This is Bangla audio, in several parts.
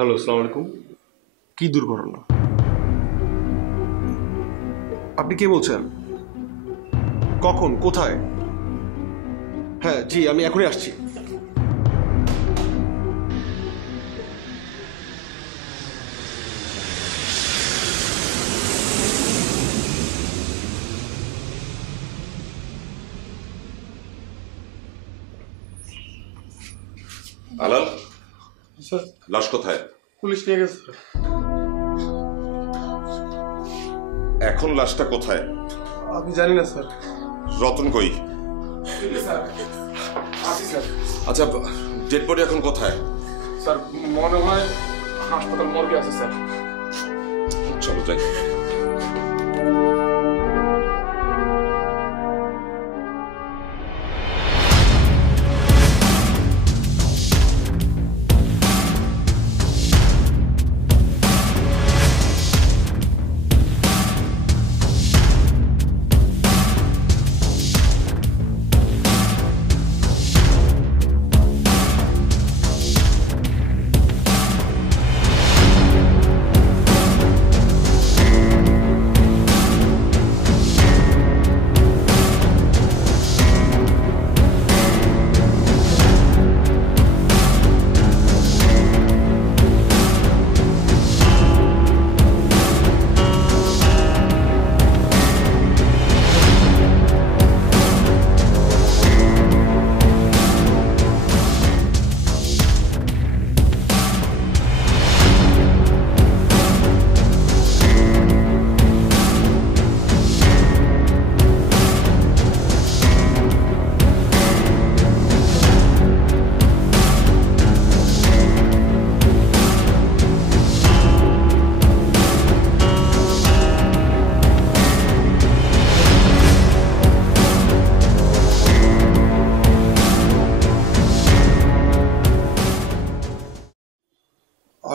হ্যালো, আসসালামু আলাইকুম। কি দুর্ঘটনা? আপনি কে বলছেন? কখন, কোথায়? হ্যাঁ জি, আমি এখনই আসছি। আলাল, স্যার লাশ কোথায়? পুলিশ নিয়ে গেছে। এখন লাশটা কোথায়? আমি জানি না স্যার। রতন কই? স্যার আসি স্যার। আচ্ছা, ডেড বডি এখন কোথায়? স্যার মনে হয় হাসপাতাল মর্গে আছে স্যার। চলো যাই।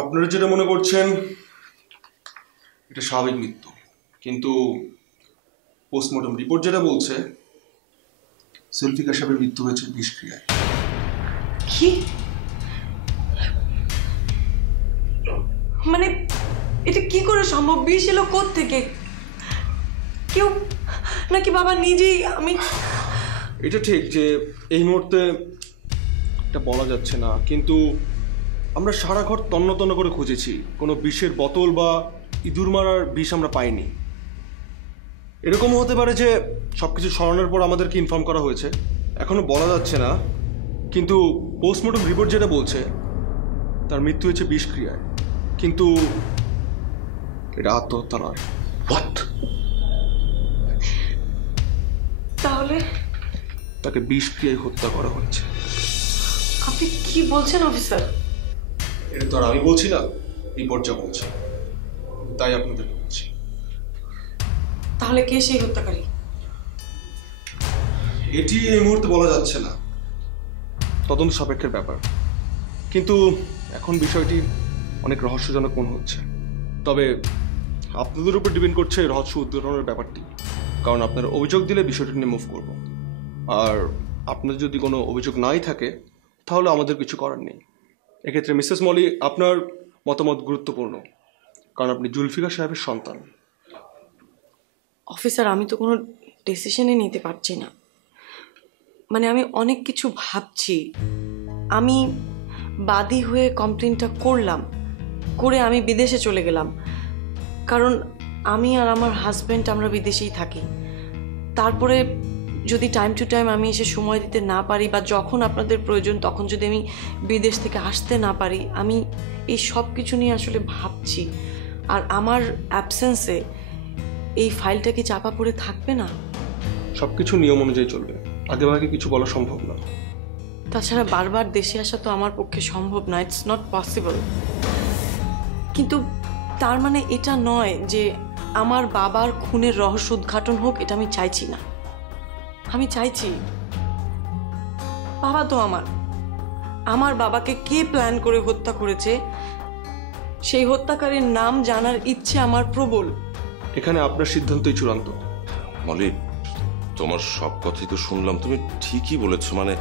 আপনারা যেটা মনে করছেন এটা স্বাভাবিক মৃত্যু, কিন্তু পোস্টমর্টম রিপোর্ট যেটা বলছে জুলফিকার সাহেবের মৃত্যু হয়েছে বিষক্রিয়ায়। কি মানে এটা কি করে সম্ভব? বিষ এলো থেকে? কেউ নাকি বাবা নিজেই? আমি এটা ঠিক যে এই মুহূর্তে এটা বলা যাচ্ছে না, কিন্তু আমরা সারা ঘর তন্ন তন্ন করে খুঁজেছি, কোনো বিষের বোতল বা ইঁদুর মারার বিষ আমরা পাইনি। এরকমও হতে পারে যে সবকিছু সরানোর পর আমাদেরকে ইনফর্ম করা হয়েছে, এখনো বলা যাচ্ছে না। কিন্তু পোস্টমর্টম রিপোর্ট যেটা বলছে তার মৃত্যু হয়েছে বিষক্রিয়ায়, কিন্তু এটা আত্মহত্যা নয়। হোয়াট? তাহলে তাকে বিষক্রিয়ায় হত্যা করা হয়েছে। আপনি কি বলছেন অফিসার? এটা তো আর আমি বলছি না, রিপোর্ট যা বলছে তাই আপনাদেরকে বলছি। তাহলে কে সেই হত্যাকারী? এটি এই মুহূর্তে বলা যাচ্ছে না, তদন্ত সাপেক্ষের ব্যাপার। কিন্তু এখন বিষয়টি অনেক রহস্যজনক মনে হচ্ছে। তবে আপনাদের উপর ডিপেন্ড করছে রহস্য উদ্ঘাটনের ব্যাপারটি, কারণ আপনারা অভিযোগ দিলে বিষয়টি নিয়ে মুভ করব। আর আপনার যদি কোনো অভিযোগ নাই থাকে তাহলে আমাদের কিছু করার নেই। এক্ষেত্রে মিসেস মলি, আপনার মতামত গুরুত্বপূর্ণ, কারণ আপনি জুলফিকার সাহেবের সন্তান। অফিসার, আমি তো কোনো ডিসিশনই নিতে পারছি না। মানে আমি অনেক কিছু ভাবছি। আমি বাদী হয়ে কমপ্লেনটা করলাম, করে আমি বিদেশে চলে গেলাম, কারণ আমি আর আমার হাজব্যান্ড আমরা বিদেশেই থাকি। তারপরে যদি টাইম টু টাইম আমি এসে সময় দিতে না পারি, বা যখন আপনাদের প্রয়োজন তখন যদি আমি বিদেশ থেকে আসতে না পারি, আমি এই সব কিছু নিয়ে আসলে ভাবছি। আর আমার অ্যাবসেন্সে এই ফাইলটা কি চাপা পড়ে থাকবে না? সব কিছু নিয়ম অনুযায়ী চলবে, আগেভাগে কিছু বলা সম্ভব না। তাছাড়া বারবার দেশে আসা তো আমার পক্ষে সম্ভব না, ইটস নট পসিবল। কিন্তু তার মানে এটা নয় যে আমার বাবার খুনের রহস্য উদ্ঘাটন হোক, এটা আমি চাইছি না। আমি চাইছি, বাবা তো আমার বাবাকে কে প্ল্যান করে হত্যা করেছে সেই হত্যাকারীর নাম জানার ইচ্ছে আমার প্রবল। এখানে আপনার সিদ্ধান্তই চূড়ান্ত। মলি, তোমার সব কথাই তো শুনলাম, তুমি ঠিকই বলেছো। মানে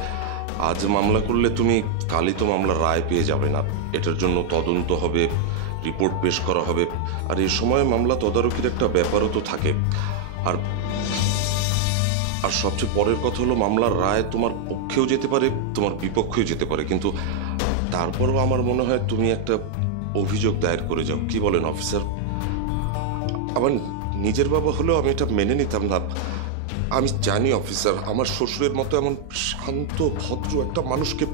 আজ মামলা করলে তুমি কালই তো মামলার রায় পেয়ে যাবে না। এটার জন্য তদন্ত হবে, রিপোর্ট পেশ করা হবে, আর এই সময় মামলা তদারকির একটা ব্যাপারও তো থাকে। আর আর সবচেয়ে পরের কথা হলো, মামলার রায় তোমার পক্ষেও যেতে পারে, তোমার বিপক্ষেও যেতে পারে, কিন্তু তারপরেও আমার মনে হয় তুমি একটা অভিযোগ দায়ের করে যাও। কি বলেন অফিসার? আমার নিজের বাবা হলেও আমি এটা মেনে নিতাম না। আমি জানি অফিসার, আমার শ্বশুরের মতো এমন শান্ত ভদ্র একটা মানুষকে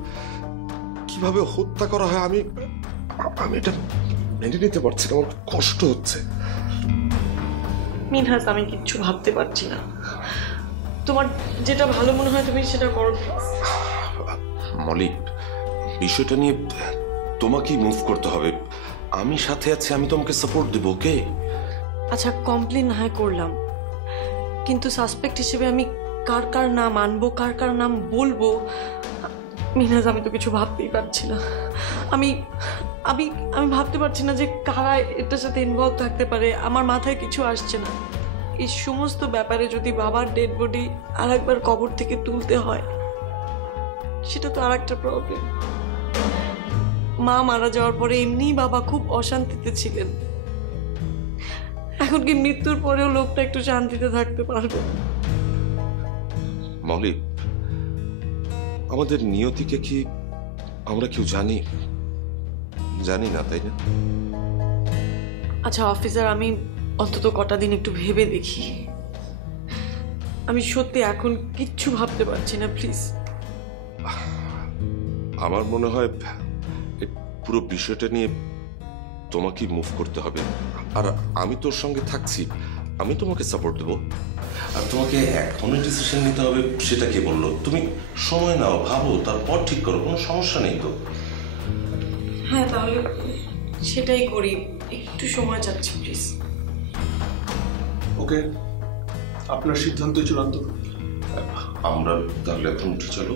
কিভাবে হত্যা করা হয় আমি আমি এটা মেনে নিতে পারছি না, আমার কষ্ট হচ্ছে। মিনহাজ, আমি কিচ্ছু ভাবতে পারছি না। তোমার যেটা ভালো মনে হয় তুমি সেটা করো। মলিক, বিষয়টা নিয়ে তোমাকেই মুভ করতে হবে। আমি সাথে আছি, আমি তোমাকে সাপোর্ট দেবো। ওকে? আচ্ছা, কমপ্লেন না হয় করলাম, কিন্তু সাসপেক্ট হিসেবে আমি কার কার নাম আনবো, কার কার নাম বলবো, মিনহাজ আমি তো কিছু ভাবতেই পারছি না। আমি আমি আমি ভাবতে পারছি না যে কারা এটার সাথে ইনভলভ থাকতে পারে। আমার মাথায় কিছু আসছে না। এই সমস্ত ব্যাপারে যদি বাবার ডেড বডি আর একবার কবর থেকে তুলতে হয়, সেটা তো আর একটা প্রবলেম। মা মারা যাওয়ার পরে এমনিই বাবা খুব অশান্তিতে ছিলেন, এখন কি মৃত্যুর পরেও লোকটা একটু শান্তিতে থাকতে পারবে? মলিক, আমাদের নিয়তিকে কি আমরা কেউ জানি? জানি না, তাই না? আচ্ছা অফিসার, আমি অন্তত কটা দিন একটু ভেবে দেখি। আমি সত্যি এখন কিচ্ছু ভাবতে পারছি না, প্লিজ। আমার মনে হয় এই পুরো বিষয়টা নিয়ে তোমাকেই মুভ করতে হবে। আর আমি তোর সঙ্গে থাকছি, আমি তোমাকে সাপোর্ট দেবো। আর তোমাকে এখনই ডিসিশন নিতে হবে সেটা কে বললো? তুমি সময় নাও, ভাবো, তারপর ঠিক করো, কোনো সমস্যা নেই তো। হ্যাঁ, তাহলে সেটাই করি। একটু সময় চাচ্ছি, প্লিজ। ওকে, আপনার সিদ্ধান্তই চূড়ান্ত। আমরা তাহলে এখন উঠে চলো।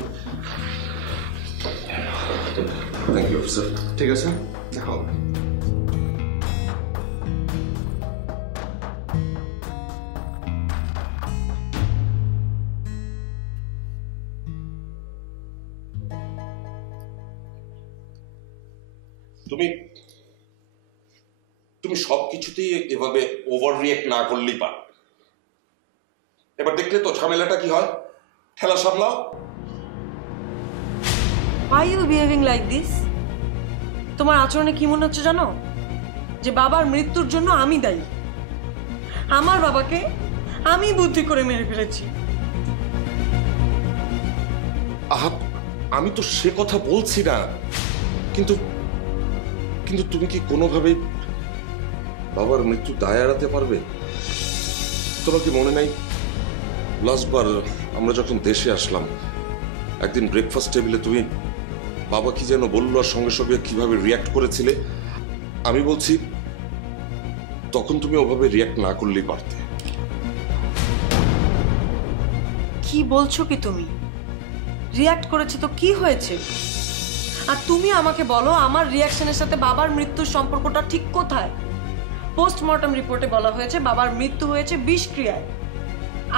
Thank you officer. ঠিক আছে, দেখা হবে। তুমি তুমি সবকিছুতেই এভাবে ওভার রিয়েক্ট না করলেই পার। এবার দেখলে তো ঝামেলাটা কি হয়। ঠেলা সামলাও। Why you behaving like this? তোমার আচরণে কি মনে হচ্ছে জানো? যে বাবার মৃত্যুর জন্য আমি দায়ী। আমার বাবাকে আমি বুদ্ধি করে মেরে ফেলেছি। আহা, আমি তো সে কথা বলছি না, কিন্তু কিন্তু তুমি কি কোনোভাবেই বাবার মৃত্যু দায় এড়াতে পারবে? তোমার কি মনে নাই লাস্টবার আমরা যখন দেশে আসলাম, একদিন ব্রেকফাস্ট টেবিলে তুমি বাবা কি যেন বললো আর সঙ্গে সঙ্গে কিভাবে রিয়াক্ট করেছিলে? আমি বলছি তখন তুমি ওভাবে রিয়াক্ট না করলেই পারতে। কি বলছো কি তুমি? রিয়াক্ট করেছে তো কি হয়েছে? আর তুমি আমাকে বলো আমার রিয়াকশনের সাথে বাবার মৃত্যুর সম্পর্কটা ঠিক কোথায়? পোস্টমর্টম রিপোর্টে বলা হয়েছে বাবার মৃত্যু হয়েছে বিষক্রিয়ায়,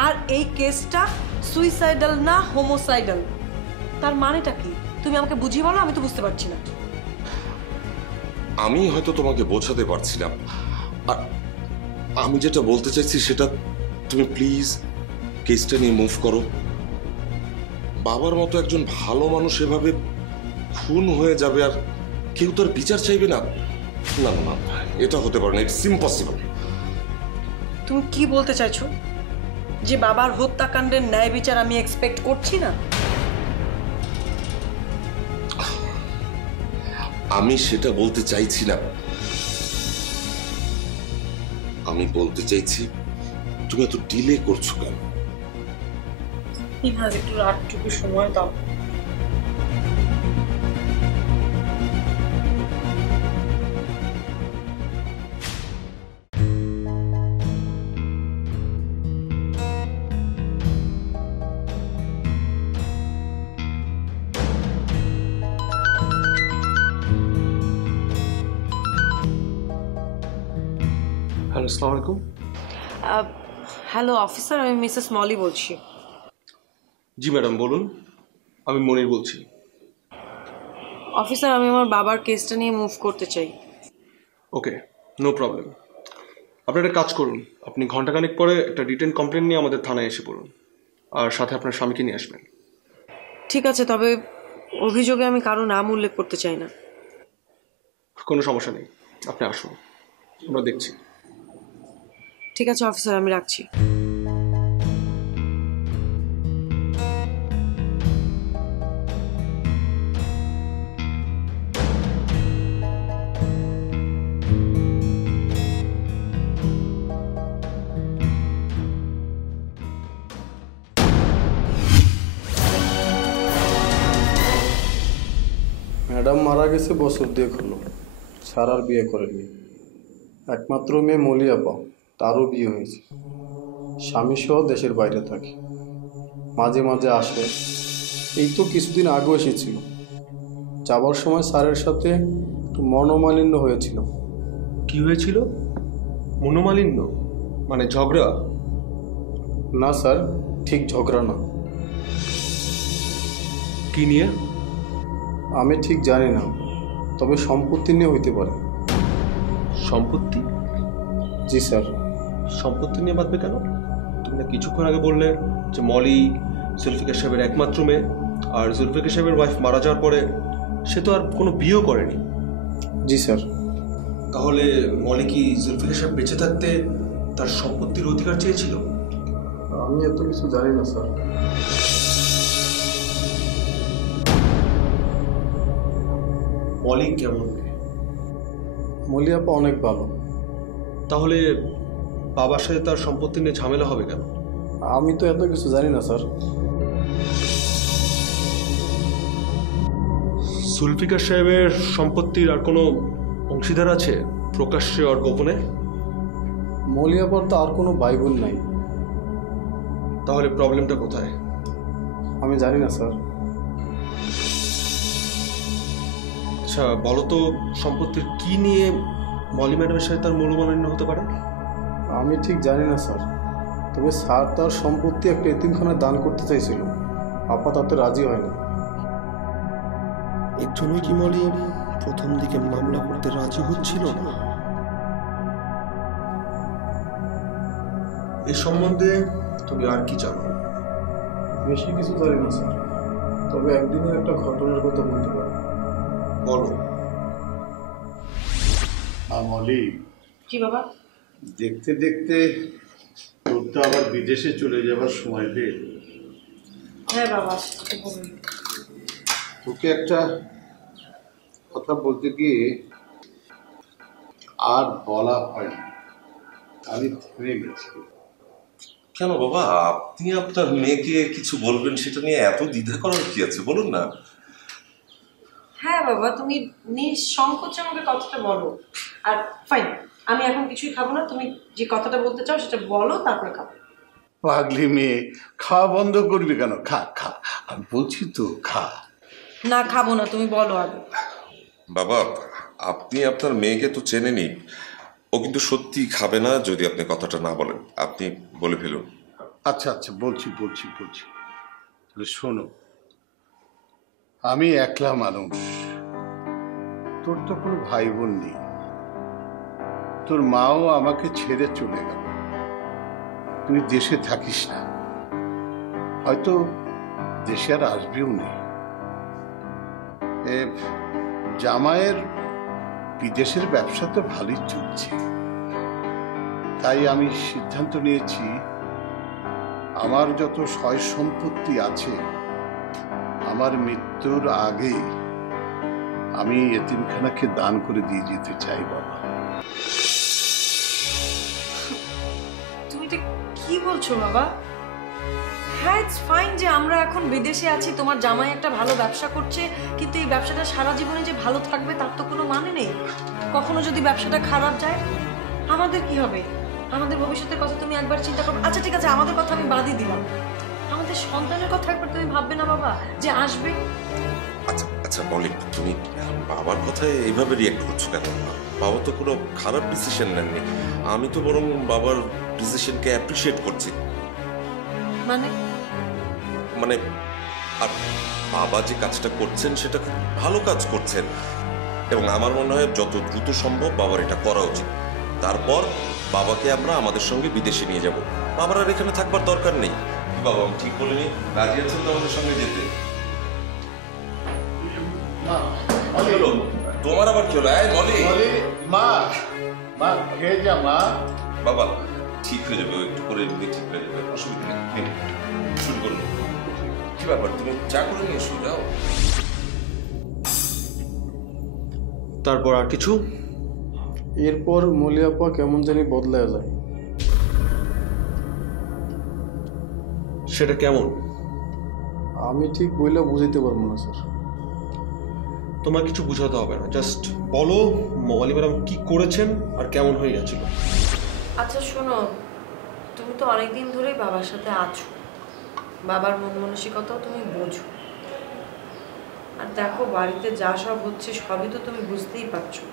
আর এই কেসটা সুইসাইডাল না হোমোসাইডাল। তার মানেটা কি তুমি আমাকে বুঝিয়ে বলো, আমি তো বুঝতে পারছি না। আমি হয়তো তোমাকে বোঝাতে পারছি না, আর আমি যেটা বলতে চাইছি সেটা তুমি প্লিজ কেসটা নিয়ে মুভ করো। বাবার মতো একজন ভালো মানুষ এভাবে খুন হয়ে যাবে আর কেউ তার বিচার চাইবে না? না না না, এটা হতে পারে না, ইটস ইম্পসিবল। তুমি কি বলতে চাইছো? যে বাবার হত্যাকাণ্ডের ন্যায় বিচার আমি এক্সপেক্ট করছি না? আমি সেটা বলতে চাইছি না, আমি বলতে চাইছি তুমি এত ডিলে করছো কেন? আজ একটু রাতটুকু সময় দাও। হ্যালো, আসসালামু আলাইকুম। হ্যালো অফিসার, আমি মিসেস মলি বলছি। জি ম্যাডাম, বলুন। আমি মনির বলছি। অফিসার, আমি আমার বাবার কেসটা নিয়ে মুভ করতে চাই। ওকে, নো প্রবলেম। আপনি একটা কাজ করুন, আপনি ঘন্টাখানেক পরে একটা রিটেন কমপ্লেন নিয়ে আমাদের থানায় এসে পড়ুন, আর সাথে আপনার স্বামীকে নিয়ে আসবেন। ঠিক আছে, তবে অভিযোগে আমি কারো নাম উল্লেখ করতে চাই না। কোনো সমস্যা নেই, আপনি আসুন, আমরা দেখছি। ঠিক আছে অফিসার, আমি রাখছি। ম্যাডাম মারা গেছে বছর 2 হলো, স্যার আর বিয়ে করেনি। একমাত্র মেয়ে মলি আপা, তারও বিয়ে হয়েছে। স্বামী সহ দেশের বাইরে থাকে, মাঝে মাঝে আসে। এই তো কিছুদিন আগেও এসেছিল। যাবার সময় স্যারের সাথে একটু মনোমালিন্য হয়েছিল। কি হয়েছিল? মনোমালিন্য মানে ঝগড়া? না স্যার, ঠিক ঝগড়া না। কি নিয়ে? আমি ঠিক জানি না, তবে সম্পত্তি নিয়ে হইতে পারে। সম্পত্তি? জি স্যার। সম্পত্তি নিয়ে বাঁধবে কেন? তুমি না কিছুক্ষণ আগে বললে যে মলি জুলফিকার সাহেবের একমাত্র মেয়ে, আর জুলফিকার সাহেবের ওয়াইফ মারা যাওয়ার পরে সে তো আর কোনো বিয়েও করেনি। জি স্যার। তাহলে মলি কি জুলফিকার সাহেব বেঁচে থাকতে তার সম্পত্তির অধিকার চেয়েছিল? আমি এত কিছু জানি না স্যার। মলি কেমন মেয়ে? মলি আপা অনেক ভালো। তাহলে বাবার সাথে তার সম্পত্তি নিয়ে ঝামেলা হবে কেন? আমি তো এত কিছু জানি না স্যার। জুলফিকার সাহেবের সম্পত্তির আর কোনো অংশীদার আছে প্রকাশ্যে আর গোপনে? মলি আপার তো আর কোনো ভাই বোন নাই। তাহলে প্রবলেমটা কোথায়? আমি জানি না স্যার। আচ্ছা বলো তো, সম্পত্তির কি নিয়ে মলি ম্যাডামের সাথে তার মনোমালিন্য হতে পারে? আমি ঠিক জানি না স্যার, তবে স্যার তার সম্পত্তি একটা এতিমখানায় দান করতে চাইছিল। আপা তাতে রাজি হয়নি। এর জন্যই কি মলি প্রথম দিকে মামলা করতে রাজি হচ্ছিল না? এ সম্বন্ধে তুমি আর কি জানো? বেশি কিছু জানি না স্যার, তবে একদিনের একটা ঘটনার কথা বলতে পারি। বলো। আমলি, কি বাবা? দেখতে দেখতে তোর তো আবার বিদেশে চলে যাবার সময় পেয়ে। হ্যাঁ বাবা। তোকে একটা কথা বলতে গিয়ে আর বলা হয়নি, আমি থেমে গেছি। কেন বাবা, আপনি আপনার মেয়েকে কিছু বলবেন সেটা নিয়ে এত দ্বিধা করার কি আছে, বলুন না। হ্যাঁ বাবা, তুমি নিঃসংকোচে আমাকে কথাটা বলো। আর ফাইন, আমি এখন কিছুই খাবো না। তুমি যে কথাটা বলতে চাও সেটা বলো, তারপরে খাবো। পাগলি মেয়ে, খাওয়া বন্ধ করবি কেন? খা খা, আমি বলছি তো খা। না খাবো না, তুমি বলো আগে। বাবা, আপনি আপনার মেয়েকে তো চেনেনই, ও কিন্তু সত্যি খাবে না যদি আপনি কথাটা না বলেন। আপনি বলে ফেলুন। আচ্ছা আচ্ছা, বলছি বলছি বলছি তাহলে শোনো। আমি একলা মানুষ, তোর তো কোনো ভাই বোন নেই। তোর মাও আমাকে ছেড়ে চলে গেল। তুই দেশে থাকিস না, হয়তো দেশে আর আসবেও নেই। জামাইয়ের বিদেশের ব্যবসা তো ভালোই চলছে, তাই আমি সিদ্ধান্ত নিয়েছি আমার যত সয় সম্পত্তি আছে আমার মৃত্যুর আগে আমি এতিমখানাকে দান করে দিয়ে যেতে চাই। বাবা, তুমি এটা কি বলছো বাবা? হ্যাঁ, ইটস ফাইন যে আমরা এখন বিদেশে আছি, তোমার জামাই একটা ভালো ব্যবসা করছে, কিন্তু এই ব্যবসাটা সারা জীবনে যে ভালো থাকবে তার তো কোনো মানে নেই। কখনো যদি ব্যবসাটা খারাপ যায়, আমাদের কি হবে? আমাদের ভবিষ্যতের কথা তুমি একবার চিন্তা করো। আচ্ছা ঠিক আছে, আমাদের কথা আমি বাদই দিলাম, আমাদের সন্তানের কথা একবার তুমি ভাববে না বাবা, যে আসবে? আচ্ছা আচ্ছা বলি, তুমি বাবার কথায় এইভাবে রিয়েক্ট করছো কেন? বাবা তো কোনো খারাপ ডিসিশন নেননি, আমি তো বরং বাবার ডিসিশনকে অ্যাপ্রিসিয়েট করছি। মানে মানে আর বাবা যে কাজটা করছেন সেটা খুব ভালো কাজ করছেন, এবং আমার মনে হয় যত দ্রুত সম্ভব বাবার এটা করা উচিত। তারপর বাবাকে আমরা আমাদের সঙ্গে বিদেশে নিয়ে যাব। বাবার আর এখানে থাকবার দরকার নেই। বাবা, আমি ঠিক বলিনি? রাজি আছেন তো আমাদের সঙ্গে যেতে? কি হলো? তোমার আবার কি হলো? মলি, মা, মা খেয়ে যা মা। বাবা ঠিক হয়ে যাবে, ও একটু করে এমনি ঠিক হয়ে যাবে, অসুবিধা নেই। নিন, শুরু করুন। কি ব্যাপার, তুমি চা করে নিয়ে এসো, যাও। তারপর আর কিছু? এরপর মলি আপা কেমন জানি বদলায় যায়। সেটা কেমন? আমি ঠিক বইলে বুঝাইতে পারবো না স্যার। তোমার কিছু বুঝাতে হবে না, জাস্ট বলো মলি ম্যাডাম কি করেছেন আর কেমন হয়ে গেছিল। আচ্ছা শোনো, তুমি তো অনেকদিন ধরেই বাবার সাথে আছো, বাবার মন মানসিকতাও তুমি বোঝো। আর দেখো বাড়িতে যা সব হচ্ছে সবই তো তুমি বুঝতেই পারছো।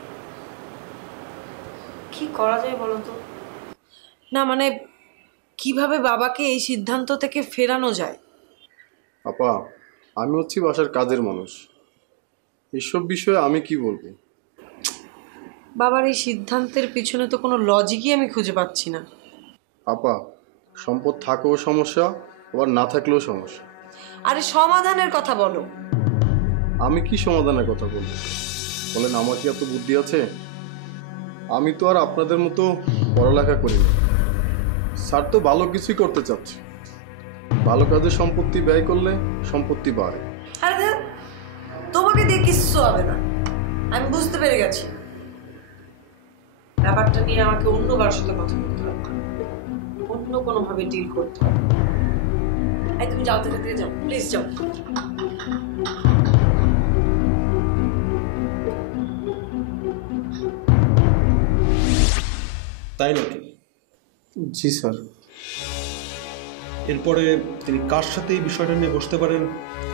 কি করা যায় বলো তো? না মানে কিভাবে বাবাকে এই সিদ্ধান্ত থেকে ফেরানো যায়? আপা, আমি হচ্ছি বাসার কাজের মানুষ, এসব বিষয়ে আমি কি বলবো? বাবার এই সিদ্ধান্তের পিছনে তো কোনো লজিকই আমি খুঁজে পাচ্ছি না। আপা, সম্পদ থাকলেও সমস্যা, আবার না থাকলেও সমস্যা। আরে সমাধানের কথা বলো। আমি কি সমাধানের কথা বলবো বলেন? আমার কি এত বুদ্ধি আছে? আমি তো আর আপনাদের মতো পড়ালেখা করি না। স্যার তো ভালো কিছুই করতে চাচ্ছে। ভালো কাজে সম্পত্তি ব্যয় করলে সম্পত্তি বাড়ে। আরে দেখ, তোমাকে দিয়ে কিচ্ছু হবে না, আমি বুঝতে পেরে গেছি। ব্যাপারটা নিয়ে আমাকে অন্য কারোর সাথে কথা বলতে হবে, অন্য কোনোভাবে ডিল করতে হবে। এই তুমি যাও, থেকে যাও, প্লিজ যাও। তাই নাকি? জি স্যার। এরপরে তিনি কার সাথে এই বিষয়টা নিয়ে বসতে পারেন,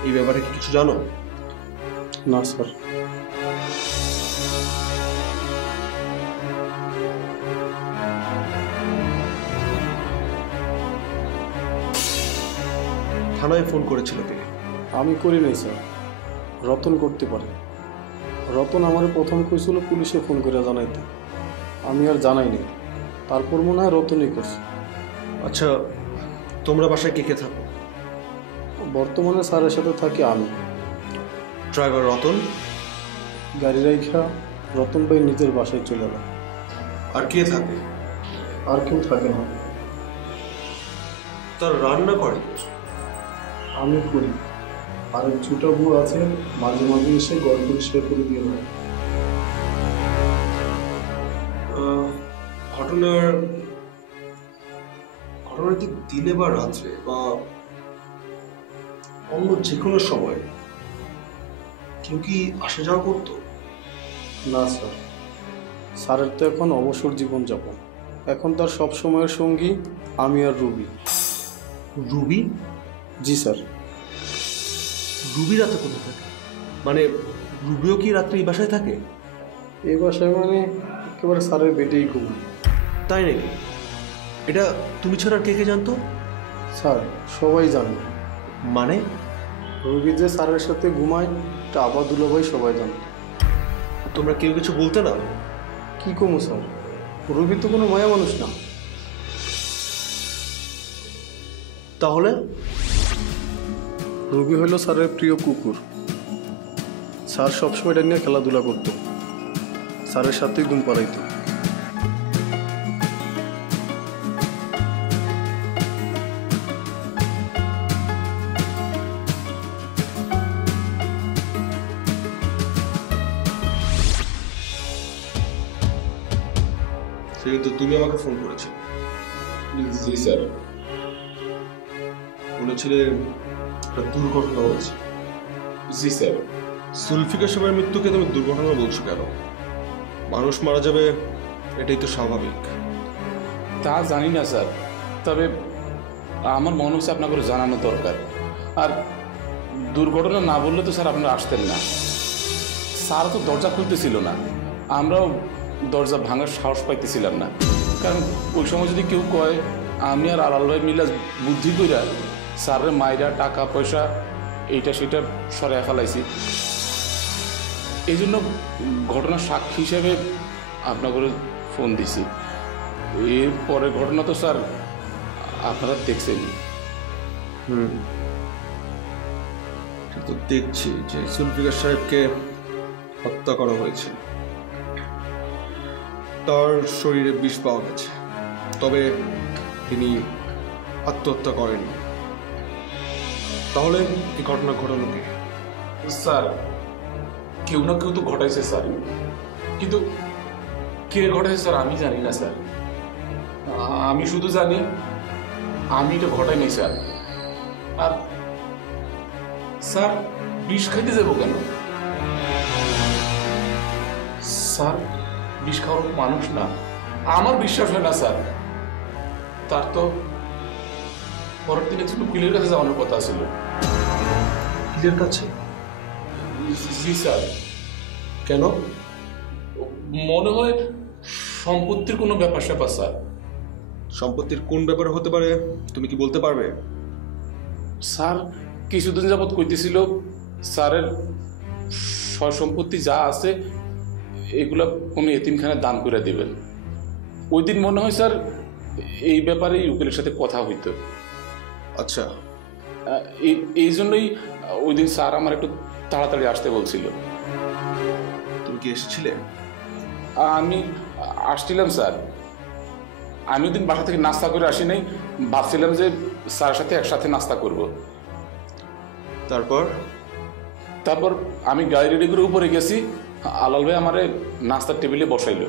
এই ব্যাপারে কি কিছু জানো? না স্যার। থানায় ফোন করেছিল তিনি? আমি করি নাই স্যার, রতন করতে পারে। রতন আমার প্রথম কইছিল পুলিশে ফোন করে জানাইতে, আমি আর জানাই নাই। তারপর মনে হয় রতনই করছে। আচ্ছা, তোমরা বাসায় কে কে থাকো? বর্তমানে স্যারের সাথে থাকি আমি। ড্রাইভার রতন? গাড়ি রাইখা রতন ভাই নিজের বাসায় চলে যায়। আর কে থাকে? আর কেউ থাকে না। তার রান্না করে? আমি করি, আর এক ছোট বউ আছে, মাঝে মাঝে এসে গল্প পরিষ্কার করে দিয়ে যায়। ঘটনার ঠিক দিনে বা রাত্রে বা অন্য যে কোনো সময় কেউ কি আসা যাওয়া করতো? না স্যার, স্যারের তো এখন অবসর জীবনযাপন। এখন তার সব সময়ের সঙ্গী আমি আর রুবি। রুবি? জি স্যার। রুবি রাতে কোথায় থাকে? মানে রুবিও কি রাত্রে এই বাসায় থাকে? এই বাসায় মানে একেবারে স্যারের বেটেই ঘুমায়। তাই নাকি? এটা তুমি ছাড়া আর কে কে জানতো? স্যার সবাই জানে। মানে রুবি যে স্যারের সাথে ঘুমায় এটা আবার দুলাভাই সবাই জানে। তোমরা কেউ কিছু বলতে না? কি কমু স্যার, রুবি তো কোনো মায়া মানুষ না। তাহলে রুবি হইল স্যারের প্রিয় কুকুর। স্যার সবসময় এটা নিয়ে খেলাধুলা করতো, স্যারের সাথেই ঘুম পাড়াইতো। সেহেতু তুমি আমাকে ফোন করেছিলে? জি স্যার। বলেছিলে একটা দুর্ঘটনা হয়েছে। জি স্যার। জুলফিকার সাহেবের মৃত্যুকে তুমি দুর্ঘটনা বলছো কেন? মানুষ মারা যাবে, এটাই তো স্বাভাবিক। তা জানি না স্যার, তবে আমার মনে হচ্ছে আপনাকে জানানো দরকার। আর দুর্ঘটনা না বললে তো স্যার আপনারা আসতেন না। স্যার তো দরজা খুলতেছিল না, আমরাও দরজা ভাঙার সাহস পাইতেছিলাম না। কারণ ওই সময় যদি কেউ কয় আমি আর আলাল ভাই মিলা বুদ্ধি কইরা স্যারের মাইরা টাকা পয়সা এইটা সেটা সরাই ফেলাইছি। এই জন্য ঘটনার সাক্ষী হিসেবে আপনাকে ফোন দিছি। এরপরে ঘটনা তো স্যার আপনারা দেখছেন। তো দেখছি যে জুলফিকার সাহেবকে হত্যা করা হয়েছে, তার শরীরে বিষ পাওয়া গেছে, তবে তিনি আত্মহত্যা করেননি। তাহলে এই ঘটনা ঘটালো কে? স্যার কেউ না কেউ তো ঘটাইছে স্যার, কিন্তু কে ঘটাইছে স্যার আমি জানি না স্যার। আমি শুধু জানি আমি এটা ঘটাই নাই স্যার। আর স্যার বিষ খাইতে যাবো কেন? স্যার বিষ খাওয়ার মানুষ না, আমার বিশ্বাস হয় না স্যার। তার তো পরের দিনের জন্য উকিলের কাছে যাওয়ানোর কথা ছিল। উকিলের কাছে? জি স্যার। কেন? মনে হয় সম্পত্তির কোনো ব্যাপার স্যাপার স্যার। সম্পত্তির কোন ব্যাপারে হতে পারে তুমি কি বলতে পারবে? স্যার কিছুদিন যাবৎ কইতেছিল স্যারের সয় সম্পত্তি যা আছে এগুলো কোনো এতিমখানায় দান করে দেবেন। ওই দিন মনে হয় স্যার এই ব্যাপারে উকিলের সাথে কথা হইতো। আচ্ছা, এই জন্যই ওই দিন স্যার আমার একটু তাড়াতাড়ি আসতে বলছিল। তুমি কি এসেছিলে? আমি আসছিলাম স্যার। আমি ওই দিন বাসা থেকে নাস্তা করে আসি নাই, ভাবছিলাম যে স্যারের সাথে একসাথে নাস্তা করব। তারপর আমি গাড়ি রেডি করে উপরে গেছি, আলাল ভাই আমারে নাস্তার টেবিলে বসাইল।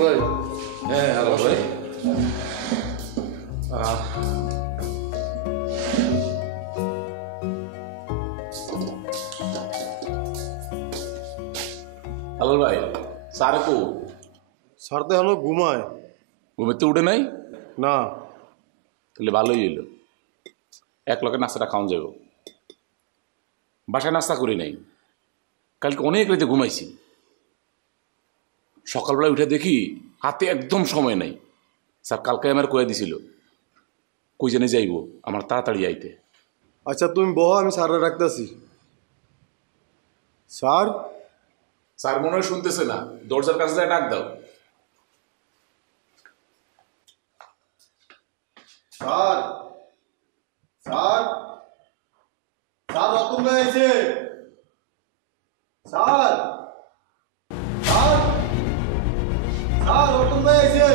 ভাই, হ্যাঁ আলাল ভাই। আলাল ভাই স্যারে কো? স্যার তো এখনো ঘুমায়। ঘুমেতে উঠে নাই? না। তাহলে ভালোই হইল, এক লগে নাস্তাটা খাওয়ান যাব। বাসায় নাস্তা করি নাই, কালকে অনেক রাতে ঘুমাইছি। সকালবেলা উঠে দেখি হাতে একদম সময় নাই। স্যার কালকে আমার কয়ে দিছিল কই জানে যাইব, আমার তাড়াতাড়ি আইতে। আচ্ছা তুমি বহ, আমি স্যাররা রাখতেছি। স্যার? স্যার মনে হয় শুনতেছে না, দরজার কাছে যায় ডাক দাও। স্যার? স্যার? স্যার রতন ভাই আছে? স্যার? স্যার? স্যার রতন ভাই আছে?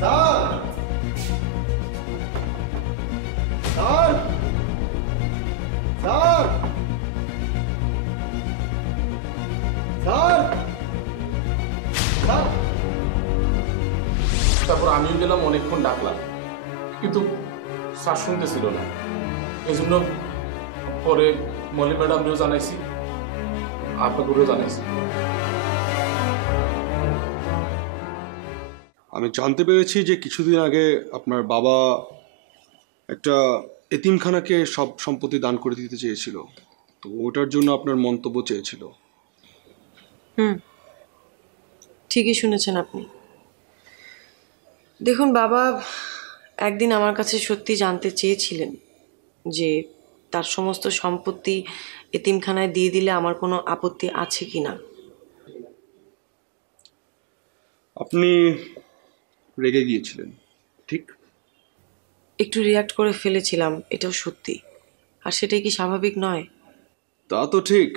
Sir? Sir? Sir? Sir? Sir? তারপর আমিও গেলাম, অনেকক্ষণ ডাকলাম, কিন্তু স্যার শুনতেছিল না। এই জন্য পরে মলি ম্যাডামকেও জানাইছি, আপনাকেও জানাইছি। আমি জানতে পেরেছি যে কিছুদিন আগে আপনার বাবা একটা এতিমখানাকে সব সম্পত্তি দান করে দিতে চেয়েছিল, তো ওটার জন্য আপনার মন্তব্য চেয়েছিল। ঠিকই শুনেছেন আপনি। দেখুন, বাবা একদিন আমার কাছে সত্যি জানতে চেয়েছিলেন যে তার সমস্ত সম্পত্তি এতিমখানায় দিয়ে দিলে আমার কোনো আপত্তি আছে কি না। আপনি রেগে গিয়েছিলেন, ঠিক? একটু রিয়াক্ট করে ফেলেছিলাম, এটাও সত্যি। আর সেটাই কি স্বাভাবিক নয়? তা তো ঠিক,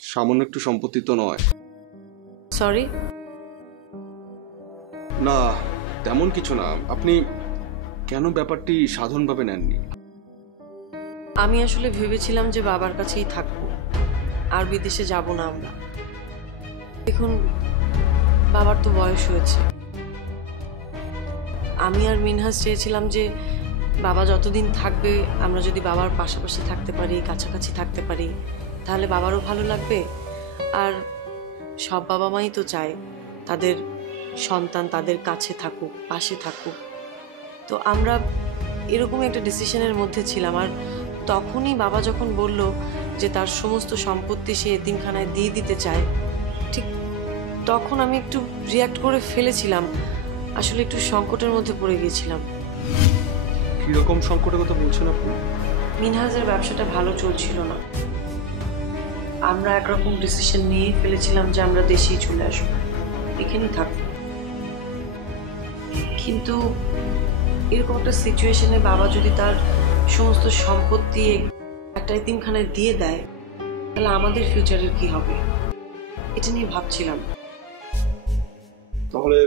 সামান্য একটু সম্পত্তি তো নয়। সরি? না, তেমন কিছু না। আপনি কেন ব্যাপারটি সাধারণভাবে নেননি? আমি আসলে ভেবেছিলাম যে বাবার কাছেই থাকবো, আর বিদেশে যাব না আমরা। দেখুন, বাবার তো বয়স হয়েছে। আমি আর মিনহাজ চেয়েছিলাম যে বাবা যতদিন থাকবে আমরা যদি বাবার পাশাপাশি থাকতে পারি, কাছাকাছি থাকতে পারি, তাহলে বাবারও ভালো লাগবে। আর সব বাবা মাই তো চায় তাদের সন্তান তাদের কাছে থাকুক, পাশে থাকুক। তো আমরা এরকম একটা ডিসিশনের মধ্যে ছিলাম। আর তখনই বাবা যখন বলল যে তার সমস্ত সম্পত্তি সে এতিমখানায় দিয়ে দিতে চায়, ঠিক তখন আমি একটু রিয়াক্ট করে ফেলেছিলাম। আসলে একটু সংকটের মধ্যে পড়ে গিয়েছিলাম। কিরকম সংকটের কথা বলছেন আপনি? মিনহাজের ব্যবসাটা ভালো চলছিল না। আমরা একরকম ডিসিশন নিয়ে ফেলেছিলাম যে আমরা দেশেই চলে আসবো, এখানেই থাকবো। কিন্তু এরকম একটা সিচুয়েশনে বাবা যদি তার সমস্ত সম্পত্তি একটা এতিমখানায় দিয়ে দেয়, তাহলে আমাদের ফিউচারের কি হবে, এটা নিয়ে ভাবছিলাম। তাহলে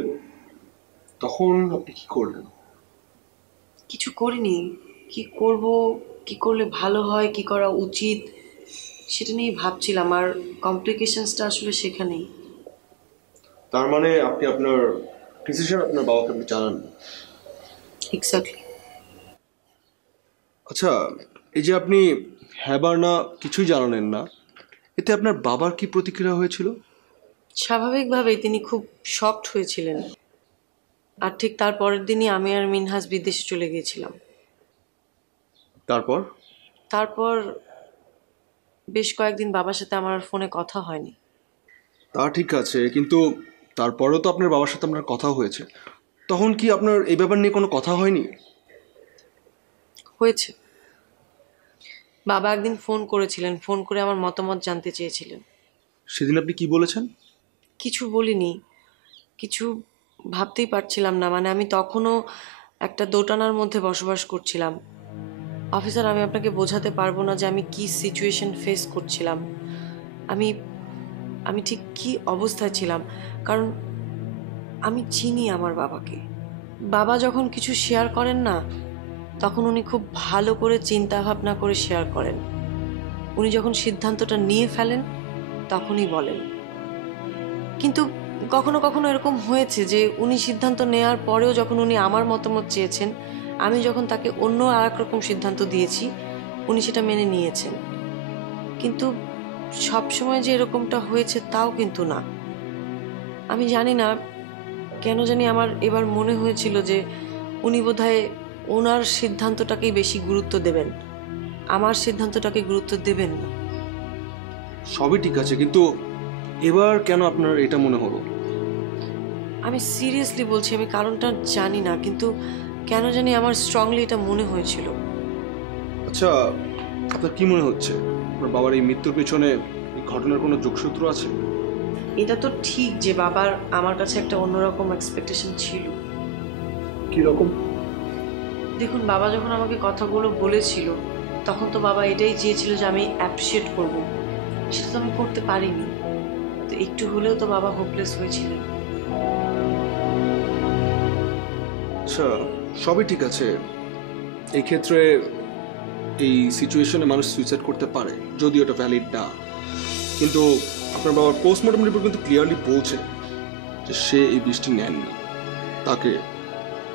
তখন আপনি কি করলেন? কিছু করিনি। কি করব, কি করলে ভালো হয়, কি করা উচিত, সেটা নিয়ে ভাবছিলাম। আর কমপ্লিকেশনসটা আসলে সেখানেই। তার মানে আপনি আপনার ডিসিশন আপনার বাবাকে আপনি জানান? এক্স্যাক্টলি। আচ্ছা, এই যে আপনি হ্যাবার না কিছুই জানালেন না, এতে আপনার বাবার কি প্রতিক্রিয়া হয়েছিল? স্বাভাবিকভাবেই তিনি খুব শকড হয়েছিলেন। আর ঠিক তার পরের দিনই আমি আর মিনহাজ বিদেশে চলে গিয়েছিলাম। তারপর? তারপর বেশ কয়েকদিন বাবার সাথে আমার আর ফোনে কথা হয়নি। তা ঠিক আছে, কিন্তু তারপরেও তো আপনার বাবার সাথে আপনার কথা হয়েছে। তখন কি আপনার এই ব্যাপার নিয়ে কোনো কথা হয়নি? হয়েছে। বাবা একদিন ফোন করেছিলেন, ফোন করে আমার মতামত জানতে চেয়েছিলেন। সেদিন আপনি কি বলেছেন? কিছু বলিনি, কিছু ভাবতেই পারছিলাম না। মানে আমি তখনও একটা দোটানার মধ্যে বসবাস করছিলাম। অফিসার, আমি আপনাকে বোঝাতে পারবো না যে আমি কি সিচুয়েশন ফেস করছিলাম, আমি আমি ঠিক কি অবস্থায় ছিলাম। কারণ আমি চিনি আমার বাবাকে। বাবা যখন কিছু শেয়ার করেন না, তখন উনি খুব ভালো করে চিন্তা ভাবনা করে শেয়ার করেন। উনি যখন সিদ্ধান্তটা নিয়ে ফেলেন তখনই বলেন। কিন্তু কখনো কখনো এরকম হয়েছে যে উনি সিদ্ধান্ত নেওয়ার পরেও যখন উনি আমার মতামত চেয়েছেন, আমি যখন তাকে অন্য আর এক রকম সিদ্ধান্ত দিয়েছি, উনি সেটা মেনে নিয়েছেন। কিন্তু সবসময় যে এরকমটা হয়েছে তাও কিন্তু না। আমি জানি না কেন জানি আমার এবার মনে হয়েছিল যে উনি বোধহয় ওনার সিদ্ধান্তটাকেই বেশি গুরুত্ব দেবেন, আমার সিদ্ধান্তটাকে গুরুত্ব দেবেন না। সবই ঠিক আছে, কিন্তু এবার কেন আপনার এটা মনে হলো? আমি সিরিয়াসলি বলছি, আমি কারণটা জানি না, কিন্তু কেন জানি আমার স্ট্রংলি এটা মনে হয়েছিল। আচ্ছা, আপনার কি মনে হচ্ছে আপনার বাবার এই মৃত্যুর পেছনে এই ঘটনার কোনো যোগসূত্র আছে? এটা তো ঠিক যে বাবার আমার কাছে একটা অন্যরকম এক্সপেকটেশন ছিল। কি রকম? দেখুন, বাবা যখন আমাকে কথাগুলো বলেছিল, তখন তো বাবা এটাই চেয়েছিল যে আমি অ্যাপ্রিসিয়েট করব। সেটা তো আমি করতে পারিনি। তো একটু হলেও তো বাবা হোপলেস হয়েছিলেন। আচ্ছা, সবই ঠিক আছে। এই ক্ষেত্রে এই সিচুয়েশনে মানুষ সুইসাইড করতে পারে, যদিও এটা ভ্যালিড না। কিন্তু আপনার বাবার পোস্টমর্টম রিপোর্ট কিন্তু ক্লিয়ারলি বলছে যে সে এই বিষটি নেননি, তাকে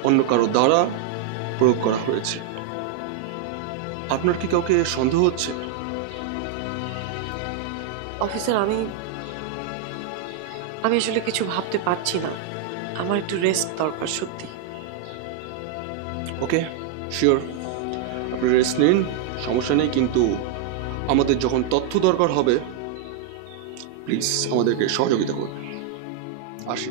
অন্য কারো দ্বারা প্রয়োগ করা হয়েছে। আপনার কি কাউকে সন্দেহ হচ্ছে? অফিসার, আমি আসলে কিছু ভাবতে পারছি না। আমার একটু রেস্ট দরকার সত্যি। ওকে, শিওর, আপনি রেস্ট নিন, সমস্যা নেই। কিন্তু আমাদের যখন তথ্য দরকার হবে, প্লিজ আমাদেরকে সহযোগিতা করবেন। আসি।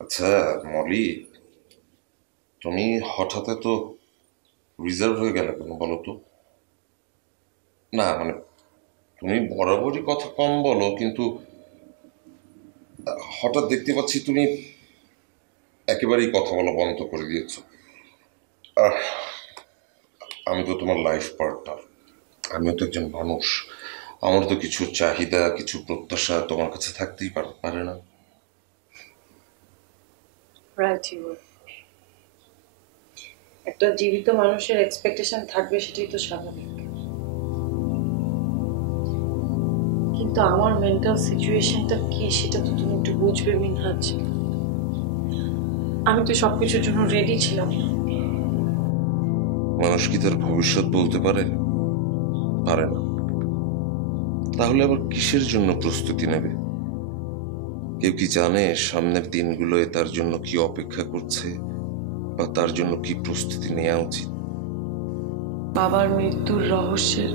আচ্ছা মলি, তুমি হঠাৎ তো রিজার্ভ হয়ে গেলে কেন বলো তো? না মানে তুমি বরাবরই কথা কম বলো, কিন্তু হঠাৎ দেখতে পাচ্ছি তুমি একেবারেই কথা বলা বন্ধ করে দিয়েছো। আমি তো তোমার লাইফ পার্টনার, আমিও তো একজন মানুষ। আমার তো কিছু চাহিদা, কিছু প্রত্যাশা তোমার কাছে থাকতেই পারে না? রাইট, একটা জীবিত মানুষের এক্সপেকটেশন থাকবে, সেটাই তো স্বাভাবিক। কিন্তু আমার মেন্টাল সিচুয়েশনটা কি সেটা তো তুমি একটু বুঝবে মিনহাজ। আমি তো সবকিছুর জন্য রেডি ছিলাম না। মানুষ কি তার ভবিষ্যৎ বলতে পারে? পারে না। তাহলে আবার কিসের জন্য প্রস্তুতি নেবে? কেউ কি জানে সামনের দিনগুলোয় তার জন্য কি অপেক্ষা করছে বা তার জন্য কি প্রস্তুতি নেওয়া উচিত? বাবার মৃত্যুর রহস্যের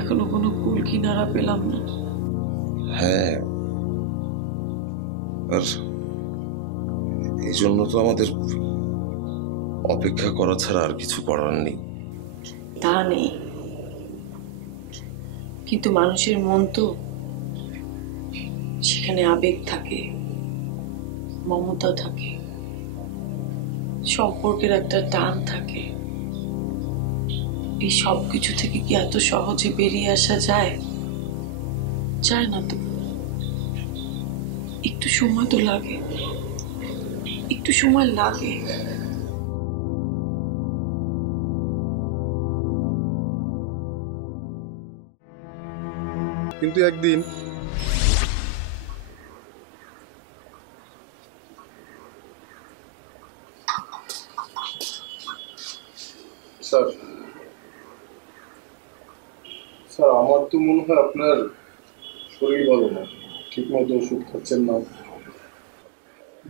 এখনো কোনো কুল কিনারা পেলাম না। হ্যাঁ, আর এই জন্য তো আমাদের অপেক্ষা করা ছাড়া আর কিছু করার নেই। তা নেই, কিন্তু মানুষের মন তো, সেখানে আবেগ থাকে, মমতা থাকে, সম্পর্কের একটা টান থাকে। এই সব কিছু থেকে কি এত সহজে বেরিয়ে আসা যায়? যায় না তো। একটু সময় তো লাগে, একটু সময় লাগে। কিন্তু একদিন স্যার স্যার আমার তো মনে হয় আপনার শরীর ভালো না, ঠিক মতো ওষুধ খাচ্ছেন না।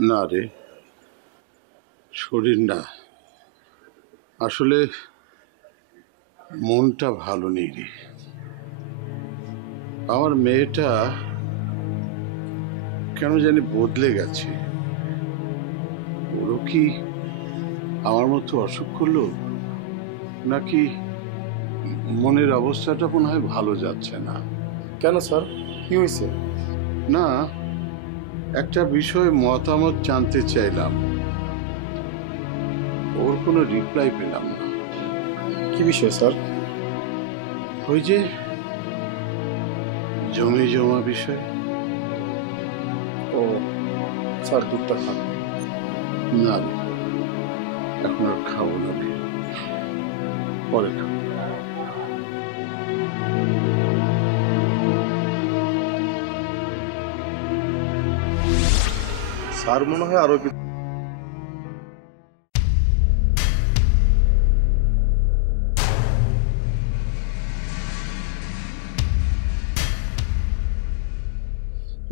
না রে, শরীর না, আসলে মনটা ভালো নেই রে। আমার মেয়েটা কেন জানি বদলে গেছে। ওরও কি আমার মতো অসুখ করলো, নাকি মনের অবস্থাটা মনে হয় ভালো যাচ্ছে না? কেন স্যার, কি হয়েছে? না, একটা বিষয়ে মতামত জানতে চাইলাম, ওর কোনো রিপ্লাই পেলাম না। কি বিষয় স্যার? ওই যে জমি জমা বিষয়। ও স্যার, দুধটা খান। না রে, এখন আর খাবো না রে, পরে খাবো। স্যার মনে হয় আরো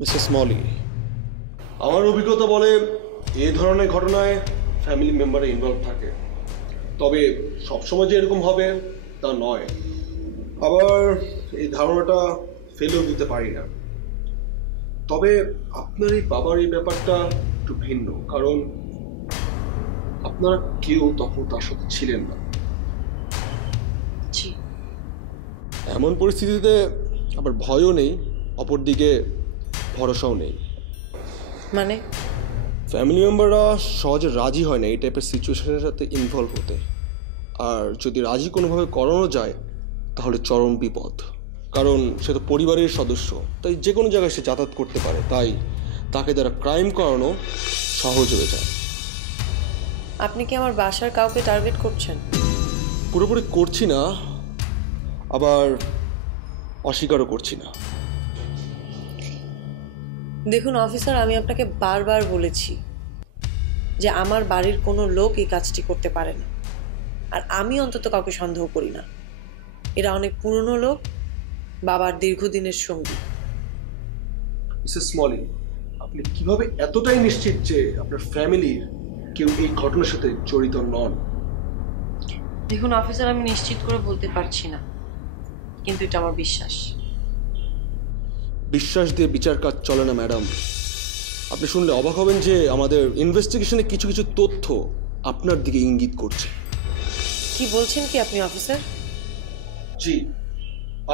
মিসেস মলি, আমার অভিজ্ঞতা বলে এই ধরনের ঘটনায় ফ্যামিলি মেম্বারে ইনভলভ থাকে, তবে সবসময় যে এরকম হবে তা নয়। আবার এই ধারণাটা ফেলেও দিতে পারি না। তবে আপনার এই বাবার এই ব্যাপারটা একটু ভিন্ন, কারণ আপনারা কেউ তখন তার সাথে ছিলেন না। জি, এমন পরিস্থিতিতে আবার ভয়ও নেই, অপরদিকে ভরসাও নেই। মানে ফ্যামিলি মেম্বাররা সহজে রাজি হয় না এই টাইপের সিচুয়েশনের সাথে ইনভলভ হতে। আর যদি রাজি কোনোভাবে করানো যায় তাহলে চরম বিপদ, কারণ সে তো পরিবারের সদস্য, তাই যে কোনো জায়গায় সে যাতায়াত করতে পারে, তাই তাকে দ্বারা ক্রাইম করানো সহজ হয়ে যায়। আপনি কি আমার বাসার কাউকে টার্গেট করছেন? পুরোপুরি করছি না, আবার অস্বীকারও করছি না। দেখুন অফিসার, আমি আপনাকে বারবার বলেছি যে আমার বাড়ির কোনো লোক এই কাজটি করতে পারে না, আর আমি অন্তত কাউকে সন্দেহ করি না। এরা অনেক পুরনো লোক, বাবার দীর্ঘদিনের সঙ্গী। মিসেস মলি, আপনি কিভাবে এতটাই নিশ্চিত যে আপনার ফ্যামিলির কেউ এই ঘটনার সাথে জড়িত নন? দেখুন অফিসার, আমি নিশ্চিত করে বলতে পারছি না, কিন্তু এটা আমার বিশ্বাস। বিশ্বাস দিয়ে বিচার কাজ চলে না ম্যাডাম। আপনি শুনলে অবাক হবেন যে আমাদের ইনভেস্টিগেশনে কিছু কিছু তথ্য আপনার দিকে ইঙ্গিত করছে। কি বলছেন কি আপনি অফিসার? জি,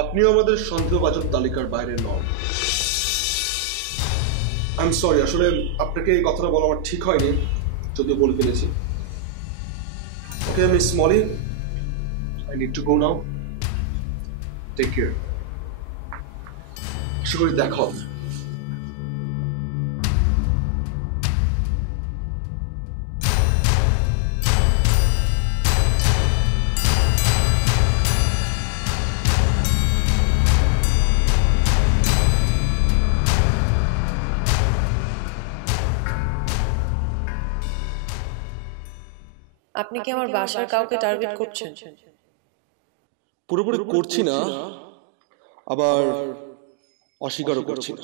আপনিও আমাদের সন্দেহভাজন তালিকার বাইরে নন। আই এম সরি, আসলে আপনাকে এই কথাটা বলা আমার ঠিক হয়নি, যদিও বলে ফেলেছি। Okay miss Molly, I need to go now. Take care. আশা করি দেখা হবে। আপনি কি আমার বাসার কাউকে টার্গেট করছেন? পুরোপুরি করছি না, আবার অস্বীকারও করছি না।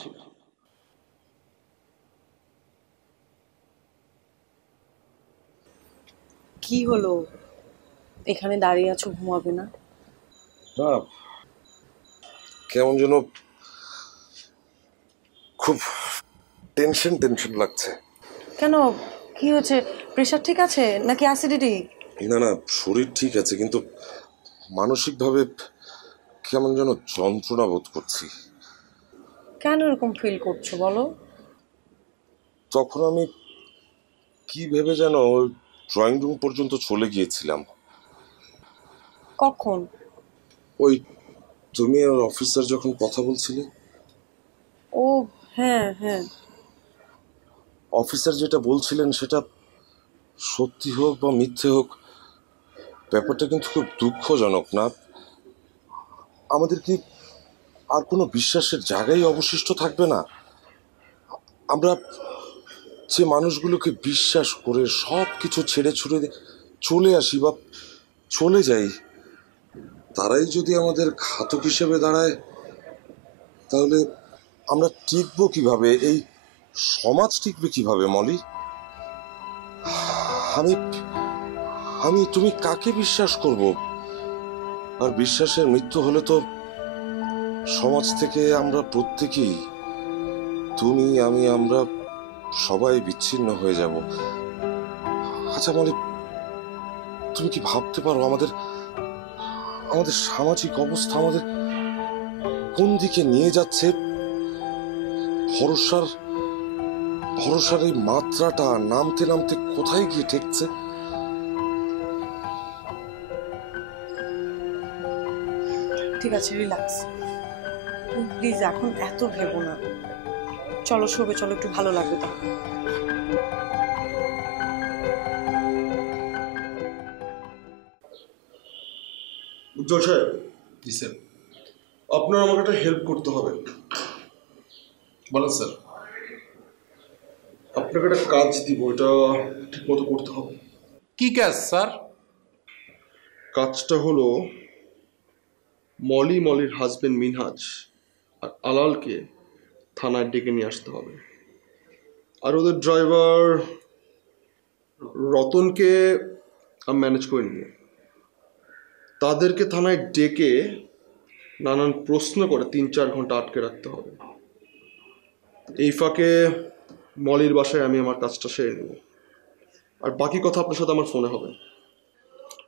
কি হলো, এখানে দাঁড়িয়ে আছো, ঘুমাবে না? না, কেমন যেন খুব টেনশন টেনশন লাগছে। কেন, কি হয়েছে? প্রেশার ঠিক আছে নাকি অ্যাসিডিটি? না না, শরীর ঠিক আছে, কিন্তু মানসিকভাবে কেমন যেন যন্ত্রণা বোধ করছি। কেন এরকম ফিল করছো বলো? তখন আমি কি ভেবে যেন ড্রয়িং রুম পর্যন্ত চলে গিয়েছিলাম। কখন? ওই তুমি আর অফিসার যখন কথা বলছিলে। ও হ্যাঁ হ্যাঁ। অফিসার যেটা বলছিলেন সেটা সত্যি হোক বা মিথ্যে হোক, ব্যাপারটা কিন্তু খুব দুঃখজনক না? আমাদের কি আর কোনো বিশ্বাসের জায়গায় অবশিষ্ট থাকবে না? আমরা যে মানুষগুলোকে বিশ্বাস করে সব কিছু ছেড়ে ছুড়ে চলে আসি বা চলে যাই, তারাই যদি আমাদের ঘাতক হিসেবে দাঁড়ায়, তাহলে আমরা টিকবো কিভাবে? এই সমাজ টিকবে কিভাবে মলি? আমি আমি তুমি কাকে বিশ্বাস করব? আর বিশ্বাসের মৃত্যু হলে তো সমাজ থেকে আমরা প্রত্যেকেই, তুমি আমি আমরা সবাই বিচ্ছিন্ন হয়ে যাব। আচ্ছা মলি, তুমি কি ভাবতে পারো আমাদের আমাদের সামাজিক অবস্থা আমাদের কোন দিকে নিয়ে যাচ্ছে? ভরসার এই মাত্রাটা নামতে নামতে কোথায় গিয়ে ঠেকছে? ঠিক আছে, রিল্যাক্স প্লিজ, এখন এত ভেবো না। চলো শোবে, চলো, একটু ভালো লাগবে তাহলে। উজ্জ্বল সাহেব, জি স্যার। আপনার আমাকে একটা হেল্প করতে হবে। বলেন স্যার। আপনাকে একটা কাজ দিব, এটা ঠিক মতো করতে হবে। কি কাজ স্যার? কাজটা হলো মলির হাজবেন্ড মিনহাজ আর আলালকে থানায় ডেকে নিয়ে আসতে হবে, আর ওদের ড্রাইভার রতনকে ম্যানেজ করে নিয়ে তাদেরকে থানায় ডেকে নানান প্রশ্ন করে 3-4 ঘন্টা আটকে রাখতে হবে। এই ফাঁকে মলির বাসায় আমি আমার কাজটা সেরে নেব, আর বাকি কথা আপনার সাথে আমার ফোনে হবে।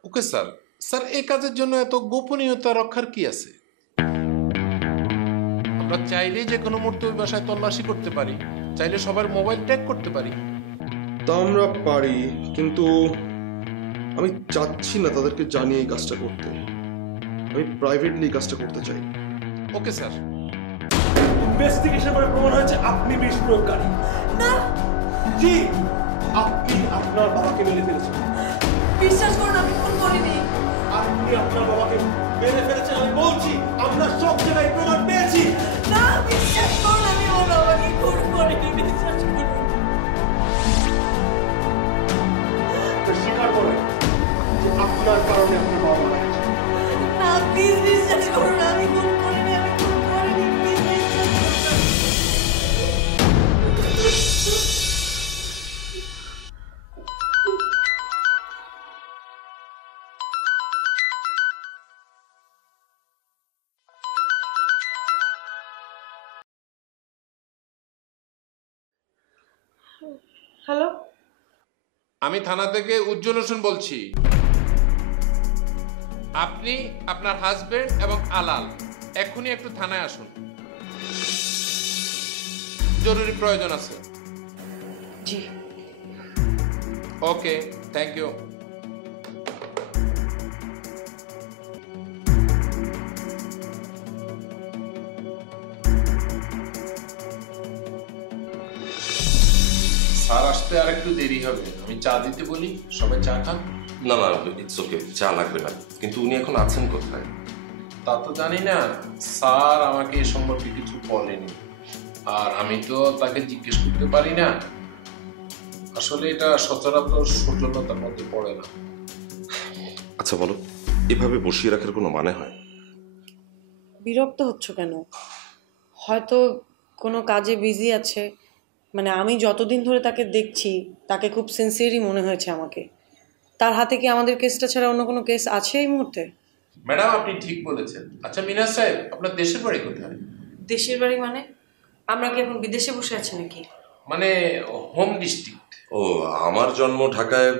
Okay sir. স্যার, এই কাজের জন্য এত গোপনীয়তা রক্ষার কি আছে? আমরা চাইলে যে কোনো মুহূর্তে ওই বাসায় তল্লাশি করতে পারি, চাইলে সবার মোবাইল ট্র্যাক করতে পারি। তা আমরা পারি, কিন্তু আমি চাচ্ছি না তাদেরকে জানিয়ে এই কাজটা করতে। আমি প্রাইভেটলি এই কাজটা করতে চাই। Okay sir. ইনভেস্টিগেশন করে প্রমাণ হয়েছে আপনি বিষ প্রয়োগকারী। না, জি, আপনি আপনার বাবাকে মেরে ফেলেছেন। বিশ্বাস করুন, আমি ফোন করিনি। আপনি আপনার বাবাকে মেরে ফেলেছেন, আমি বলছি আমরা সব জায়গায় প্রমাণ পেয়েছি। না, বিশ্বাস করুন, আমি ওর বাবাকে খুন করিনি, বিশ্বাস করুন। স্বীকার করেন যে আপনার কারণে আপনার বাবা মারা গেছে। না, প্লিজ বিশ্বাস করুন, আমি খুন করিনি, আমি খুন করিনি, প্লিজ বিশ্বাস করুন। হ্যালো, আমি থানা থেকে উজ্জ্বল হোসেন বলছি। আপনি, আপনার হাজবেন্ড এবং আলাল এখনই একটু থানায় আসুন, জরুরি প্রয়োজন আছে। জি। ওকে, থ্যাংক ইউ। স্যার আসতে আর একটু দেরি হবে, আমি চা দিতে বলি, সবাই চা খান। না না, ইটস ওকে, চা লাগবে না। কিন্তু উনি এখন আছেন কোথায়? তা তো জানি না, স্যার আমাকে এ সম্পর্কে কিছু বলেনি, আর আমি তো তাকে জিজ্ঞেস করতে পারি না। আসলে এটা সচরাচর সৌজন্যতার মধ্যে পড়ে না। আচ্ছা বলো, এভাবে বসিয়ে রাখার কোনো মানে হয়? বিরক্ত হচ্ছ কেন? হয়তো কোনো কাজে বিজি আছে। মানে আমি যতদিন ধরে তাকে দেখছি তাকে খুব সিনসিয়ারই মনে হয়েছে আমাকে। তার হাতে কি আমাদের কেসটা ছাড়া অন্য কোনো কেস আছে এই মুহূর্তে? ম্যাডাম আপনি ঠিক বলেছেন। আচ্ছা মিনাজ সাহেব, আপনার দেশের বাড়ি কোথায়? দেশের বাড়ি মানে? আমরা কি এখন বিদেশে বসে আছি নাকি? মানে হোম ডিস্ট্রিক্ট। ও, আমার জন্ম ঢাকায়,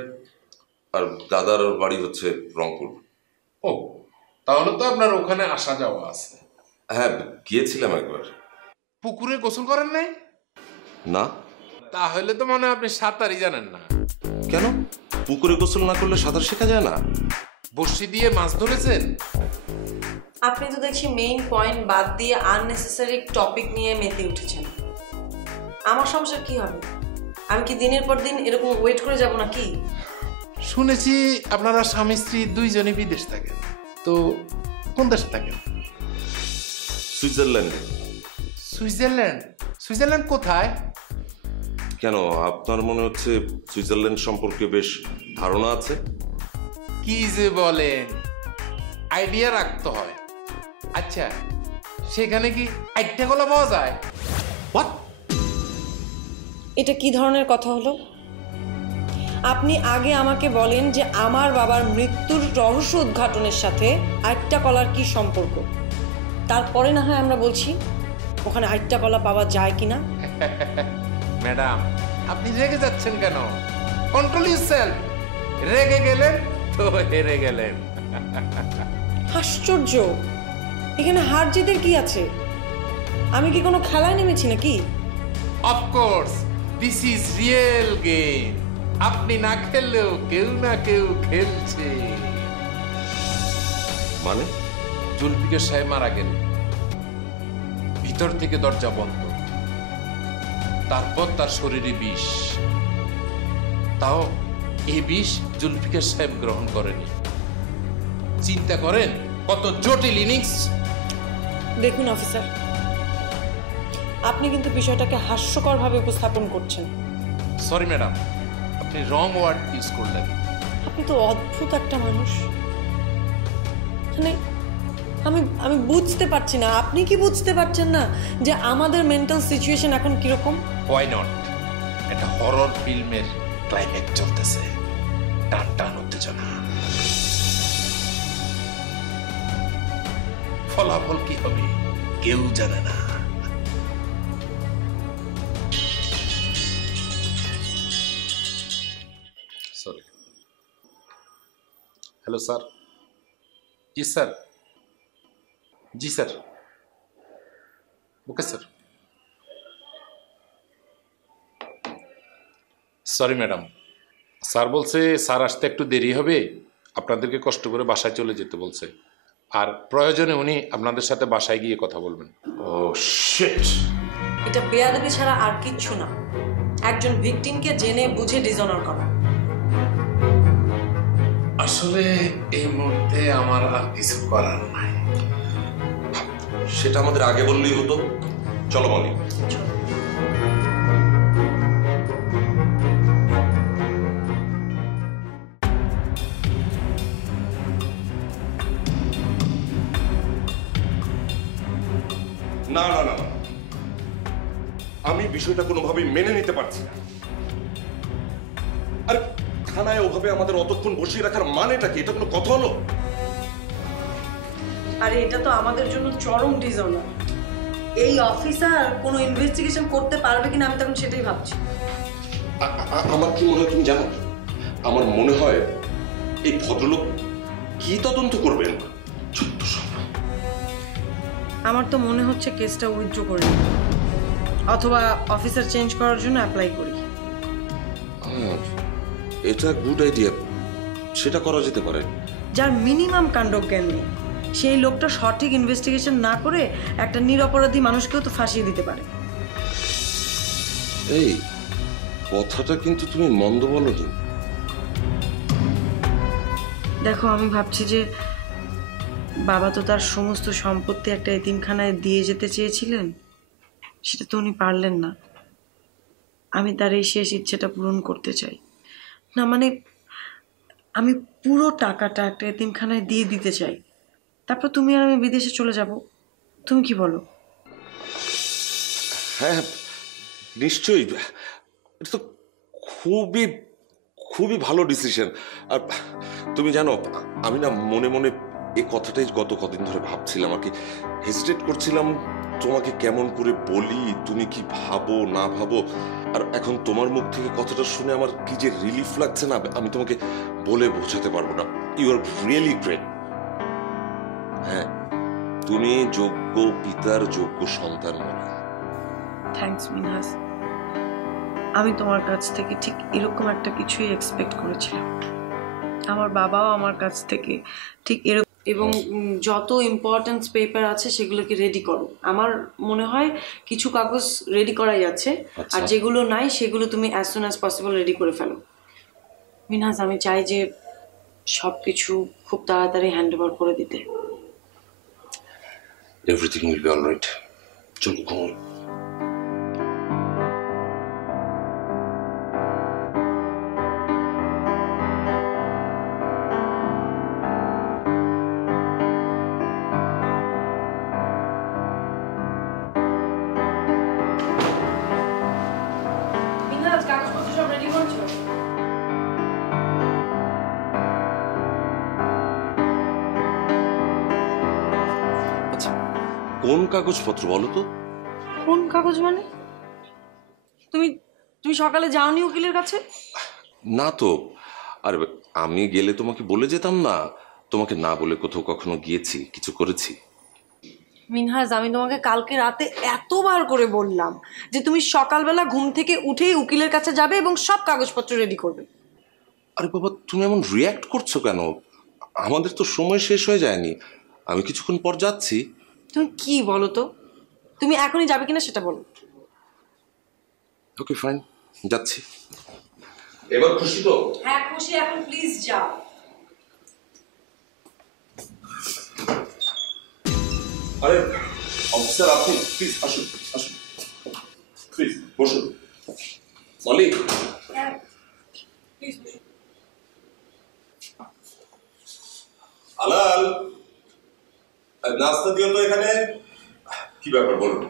আর দাদার বাড়ি হচ্ছে রংপুর। ও, তাহলে তো আপনার ওখানে আসা যাওয়া আছে। হ্যাঁ, গিয়েছিলাম একবার। পুকুরে গোসল করেন নাই? না। তাহলে তো মনে হয় আপনি সাঁতারই জানেন না। কেন? পুকুরে গোসল না করলে সাঁতার শেখা যায় না? বড়শি দিয়ে মাছ ধরেছেন? আপনি তো দেখছি মেইন পয়েন্ট বাদ দিয়ে আননেসেসারি টপিক নিয়ে মেতে উঠেছেন। আমার সমস্যা কি হবে? আমি কি দিনের পর দিন এরকম ওয়েট করে যাব নাকি? শুনেছি আপনারা স্বামী স্ত্রী দুইজনই বিদেশ থাকেন, তো কোন দেশে থাকেন? সুইজারল্যান্ডে। সুইজারল্যান্ড? সুইজারল্যান্ড কোথায়? কেন, আপনার মনে হচ্ছে সুইজারল্যান্ড সম্পর্কে বেশ ধারণা আছে? কি যে বলেন, আইডিয়া রাখতে হয়। আচ্ছা, সেখানে কি আইটা কলা পাওয়া যায়? এটা কি ধরনের কথা হলো? আপনি আগে আমাকে বলেন যে আমার বাবার মৃত্যুর রহস্য উদ্ঘাটনের সাথে আইট্টা কলার কি সম্পর্ক, তারপরে না হয় আমরা বলছি ওখানে আইট্টা কলা পাওয়া যায় কিনা। ম্যাডাম আপনি রেগে যাচ্ছেন কেন? Control yourself. রেগে গেলেন তো হেরে গেলেন। আশ্চর্য, এখানে হার জিতের কি আছে? আমি কি কোনো খেলায় নেমেছি নাকি? Of course this is real game. আপনি না খেললেও কেউ না কেউ খেলছে। মানে? জুলফিকার সাহেব মারা গেল, ভিতর থেকে দরজা বন্ধ, তারপর তার শরীরে বিষ। তাও এই বিষ জুলফিকার সাহেব গ্রহণ করেনি। চিন্তা করেন কত জটিল ইনিংস। দেখুন অফিসার, আপনি কিন্তু বিষয়টাকে হাস্যকরভাবে উপস্থাপন করছেন। সরি ম্যাডাম, আপনি রং ওয়ার্ড ইউজ করলেন। আপনি তো অদ্ভুত একটা মানুষ। মানে আমি আমি বুঝতে পারছি না, আপনি কি বুঝতে পারছেন না যে আমাদের মেন্টাল সিচুয়েশন এখন কিরকম? Why not? একটা হরর ফিল্মের ক্লাইম্যাক্স চলতেছে, টান টান উত্তেজনা। ফলাফল কি হবে কেউ জানে না। সরি। Hello sir. জি স্যার। জি sir. Okay sir. Sorry madam, sir বলছে স্যার আসতে একটু দেরি হবে, আপনাদেরকে কষ্ট করে বাসায় চলে যেতে বলছে, আর প্রয়োজনে উনি আপনাদের সাথে বাসায় গিয়ে কথা বলবেন। ও শিট! এটা বেয়াদবি ছাড়া আর কিচ্ছু না। একজন ভিকটিমকে জেনে বুঝে ডিসঅনার করা। আসলে এই মুহূর্তে আমার আর কিছু করার নাই। সেটা আমাদের আগে বললেই হতো। চলো মনি। না না না, আমি বিষয়টা কোনোভাবেই মেনে নিতে পারছি না। আর থানায় ওভাবে আমাদের অতক্ষণ বসিয়ে রাখার মানেটা কি? এটা কোনো কথা হলো? আরে এটা তো আমাদের জন্য চরম ডিসঅনার। এই অফিসার কোনো ইনভেস্টিগেশন করতে পারবে কিনা আমি তখন সেটাই ভাবছি। আমার কি মনে হয় তুমি জানো? আমার মনে হয় এই ভদ্রলোক কি তদন্ত করবেন। আমার তো মনে হচ্ছে কেসটা উইথড্র করে নিই, অথবা অফিসার চেঞ্জ করার জন্য অ্যাপ্লাই করি। এটা গুড আইডিয়া, সেটা করা যেতে পারে। যার মিনিমাম কাণ্ডজ্ঞান নেই সেই লোকটা সঠিক ইনভেস্টিগেশন না করে একটা নিরপরাধী মানুষকেও তো ফাঁসিয়ে দিতে পারে। এই কথাটা কিন্তু তুমি মন্দ বলোনি। দেখো আমি ভাবছি যে বাবা তো তার সমস্ত সম্পত্তি একটা এতিমখানায় দিয়ে যেতে চেয়েছিলেন, সেটা তো উনি পারলেন না। আমি তার এই শেষ ইচ্ছেটা পূরণ করতে চাই। না মানে আমি পুরো টাকাটা একটা এতিমখানায় দিয়ে দিতে চাই, তারপর তুমি আর আমি বিদেশে চলে যাব। তুমি কি বলো? হ্যাঁ, নিশ্চয়ই। এটা তো খুবই খুবই ভালো ডিসিশন। আর তুমি জানো, আমি না মনে মনে এই কথাটাই গত কদিন ধরে ভাবছিলাম আর কি, হেজিটেট করছিলাম তোমাকে কেমন করে বলি, তুমি কি ভাবো না ভাবো। আর এখন তোমার মুখ থেকে কথাটা শুনে আমার কি যে রিলিফ লাগছে না, আমি তোমাকে বলে বোঝাতে পারবো না। You are really great. হ্যাঁ, তুমি যোগ্য পিতার যোগ্য সন্তান মনে। থ্যাঙ্কস মিনহাজ। আমি তোমার কাছ থেকে ঠিক এরকম একটা কিছুই এক্সপেক্ট করেছিলাম। আমার বাবাও আমার কাছ থেকে ঠিক এরকম। এবং যত ইম্পর্টেন্স পেপার আছে সেগুলোকে রেডি করো। আমার মনে হয় কিছু কাগজ রেডি করাই আছে, আর যেগুলো নাই সেগুলো তুমি as soon as possible ready করে ফেলো। মিনহাজ, আমি চাই যে সব কিছু খুব তাড়াতাড়ি হ্যান্ড ওভার করে দিতে। Everything will be alright. চলো ঘুমো। মিনহাজ, কাগজপত্র সব রেডি করছো? আচ্ছা, কোন কাগজপত্র বলো তো? কোন কাগজ মানে? তুমি তুমি সকালে যাওনি উকিলের কাছে? না তো। আর আমি গেলে তোমাকে বলে যেতাম না? তোমাকে না বলে কোথাও কখনো গিয়েছি, কিছু করেছি? মিনহাজ, আমি তোমাকে কালকে রাতে এতবার করে বললাম যে তুমি সকালবেলা ঘুম থেকে উঠেই উকিলের কাছে যাবে এবং সব কাগজপত্র রেডি করবে। আরে বাবা, তুমি এমন রিয়্যাক্ট করছো কেন? আমাদের তো সময় শেষ হয়ে যায়নি। আমি কিছুক্ষণ পর যাচ্ছি। তুমি কি বলো তো? তুমি এখনই যাবে কিনা সেটা বলো। ওকে ফাইন, যাচ্ছি। এবার খুশি তো? হ্যাঁ খুশি, এখন প্লিজ যাও। আরে অফিসার, আপনি প্লিজ আসুন, আসুন প্লিজ বসুন। মালিক, হ্যাঁ প্লিজ। আলাল, নাস্তা দিও তো এখানে। কি ব্যাপার বলুন।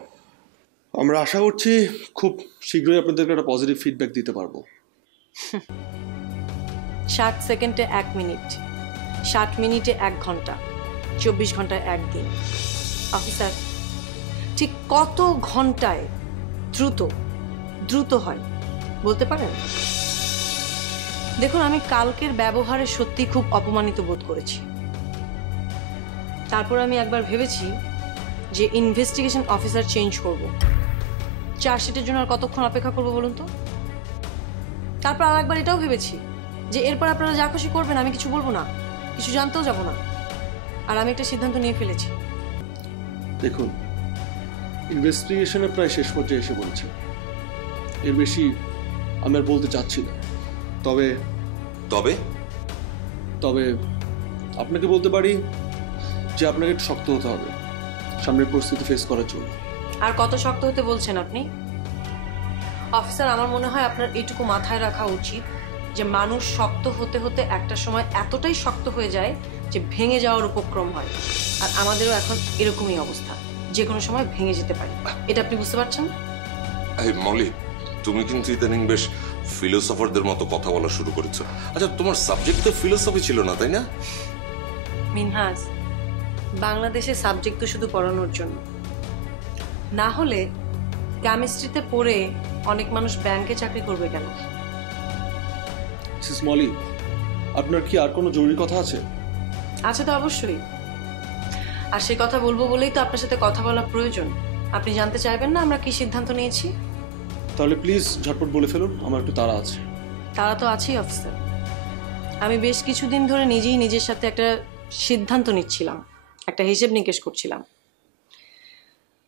আমরা আশা করছি খুব শীঘ্রই আপনাদেরকে একটা পজিটিভ ফিডব্যাক দিতে পারবো। 60 সেকেন্ডে 1 মিনিট, 60 মিনিটে 1 ঘন্টা, 24 ঘন্টায় 1 দিন। অফিসার, ঠিক কত ঘন্টায় দ্রুত হয় বলতে পারেন? দেখুন, আমি কালকের ব্যবহারে সত্যি খুব অপমানিত বোধ করেছি। তারপর আমি একবার ভেবেছি যে ইনভেস্টিগেশন অফিসার চেঞ্জ করব। চার্জশিটের জন্য আর কতক্ষণ অপেক্ষা করবো বলুন তো? তারপর আর একবার এটাও ভেবেছি যে এরপর আপনারা যা খুশি করবেন, আমি কিছু বলবো না, কিছু জানতেও যাব না। আর আমি একটা সিদ্ধান্ত নিয়ে ফেলেছি। দেখুন, ইনভেস্টিগেশনের প্রায় শেষ পর্যায়ে এসে বলছে। এর বেশি আমি আর বলতে চাচ্ছি না। তবে তবে তবে আপনাকে বলতে পারি যে আপনাকে একটু শক্ত হতে হবে সামনের পরিস্থিতি ফেস করার জন্য। আর কত শক্ত হতে বলছেন আপনি? অফিসার, আমার মনে হয় আপনার এইটুকু মাথায় রাখা উচিত যে মানুষ শক্ত হতে হতে একটা সময় এতটাই শক্ত হয়ে যায় যে ভেঙে যাওয়ার উপক্রম হয়। আর আমাদেরও এখন এরকমই অবস্থা, যে কোনো সময় ভেঙে যেতে পারে। এটা আপনি বুঝতে পারছেন? এই মলি, তুমি কিন্তু ইদানিং বেশ ফিলোসফারদের মতো কথা বলা শুরু করেছো। আচ্ছা, তোমার সাবজেক্ট তো ফিলোসফি ছিল না, তাই না? মিনহাজ, বাংলাদেশে সাবজেক্ট তো শুধু পড়ানোর জন্য না হলে কেমিস্ট্রিতে পড়ে অনেক মানুষ ব্যাংকে চাকরি করবে কেন? মিসেস মলি, আপনার কি আর কোনো জরুরি কথা আছে? আছে তো অবশ্যই। আর সে কথা বলবো বলেই তো আপনার সাথে কথা বলা প্রয়োজন। আপনি জানতে চাইবেন না আমরা কি সিদ্ধান্ত নিয়েছি? তাহলে প্লিজ ঝটপট বলে ফেলুন, আমার একটু তাড়া আছে। তারা তো আছেই অফিসার। আমি বেশ কিছুদিন ধরে নিজেই নিজের সাথে একটা সিদ্ধান্ত নিচ্ছিলাম, একটা হিসেব নিকেশ করছিলাম।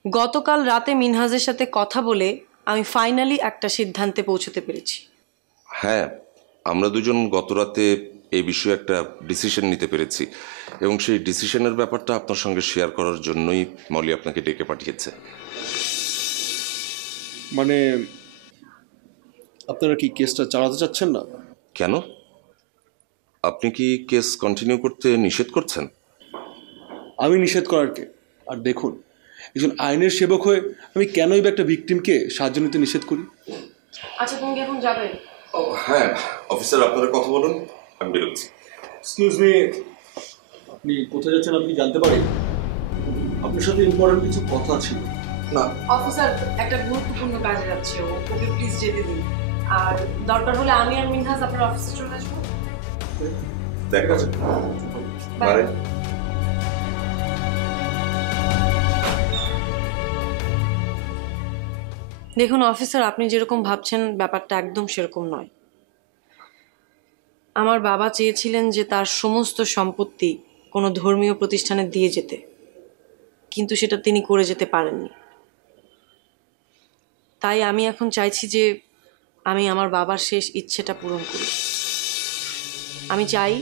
গতকাল রাতে মিনহাজের সাথে কথা বলে আমি ফাইনালি একটা সিদ্ধান্তে পৌঁছতে পেরেছি। হ্যাঁ, আমরা দুজন গতরাতে এই বিষয়ে একটা ডিসিশন নিতে পেরেছি এবং সেই ডিসিশনের ব্যাপারটা আপনার সঙ্গে শেয়ার করার জন্যই মলি আপনাকে ডেকে পাঠিয়েছে। মানে আপনারা কি কেসটা চালাতে চাচ্ছেন না? কেন? আপনি কি কেস কন্টিনিউ করতে নিষেধ করছেন? আমি নিষেধ করার কে? আর দেখুন, একজন আইনের সেবক হয়ে আমি কেনই বা একটা ভিকটিমকে সাহায্য নিতে নিষেধ করি? আচ্ছা, তুমি কি এখন যাবে? হ্যাঁ অফিসার, আপনারা কথা বলুন, আমি বেরোচ্ছি। এক্সকিউজ মি, আপনি কোথায় যাচ্ছেন আপনি জানতে পারি? আপনার সাথে ইম্পর্টেন্ট কিছু কথা ছিল। না, অফিসার একটা গুরুত্বপূর্ণ কাজে যাচ্ছে, ওকে প্লিজ যেতে দিন। আর দরকার হলে আমি আর মিনহাজ আপনার অফিসে চলে আসবো। দেখা যাচ্ছে। বাই। দেখুন অফিসার, আপনি যেরকম ভাবছেন ব্যাপারটা একদম সেরকম নয়। আমার বাবা চেয়েছিলেন যে তার সমস্ত সম্পত্তি কোনো ধর্মীয় প্রতিষ্ঠানে দিয়ে যেতে, কিন্তু সেটা তিনি করে যেতে পারেননি। তাই আমি এখন চাইছি যে আমি আমার বাবার শেষ ইচ্ছেটা পূরণ করি। আমি চাই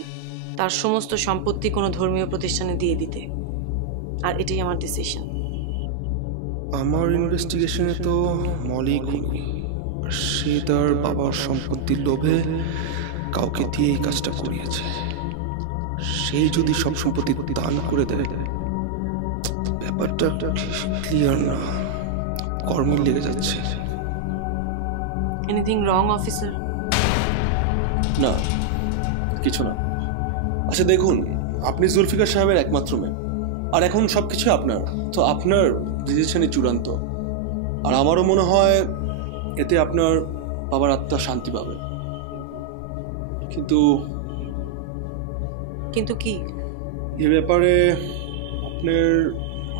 তার সমস্ত সম্পত্তি কোনো ধর্মীয় প্রতিষ্ঠানে দিয়ে দিতে, আর এটাই আমার ডিসিশন। আমার ইনভেস্টিগেশনে তো মলি খুনি। সে তার বাবার সম্পত্তির লোভে কাউকে দিয়ে এই কাজটা করিয়েছে। সেই যদি সব সম্পত্তি দান করে দেয়, ব্যাপারটা ক্লিয়ার না, কর্মে লেগে যাচ্ছে। Anything wrong officer? না, কিছু না। আচ্ছা দেখুন, আপনি জুলফিকার সাহেবের একমাত্র মেয়ে, আর এখন সব কিছু আপনার, তো আপনার ডিসিশনই চূড়ান্ত। আর আমারও মনে হয় এতে আপনার বাবার আত্মা শান্তি পাবে। কিন্তু কিন্তু কি? এ ব্যাপারে আপনার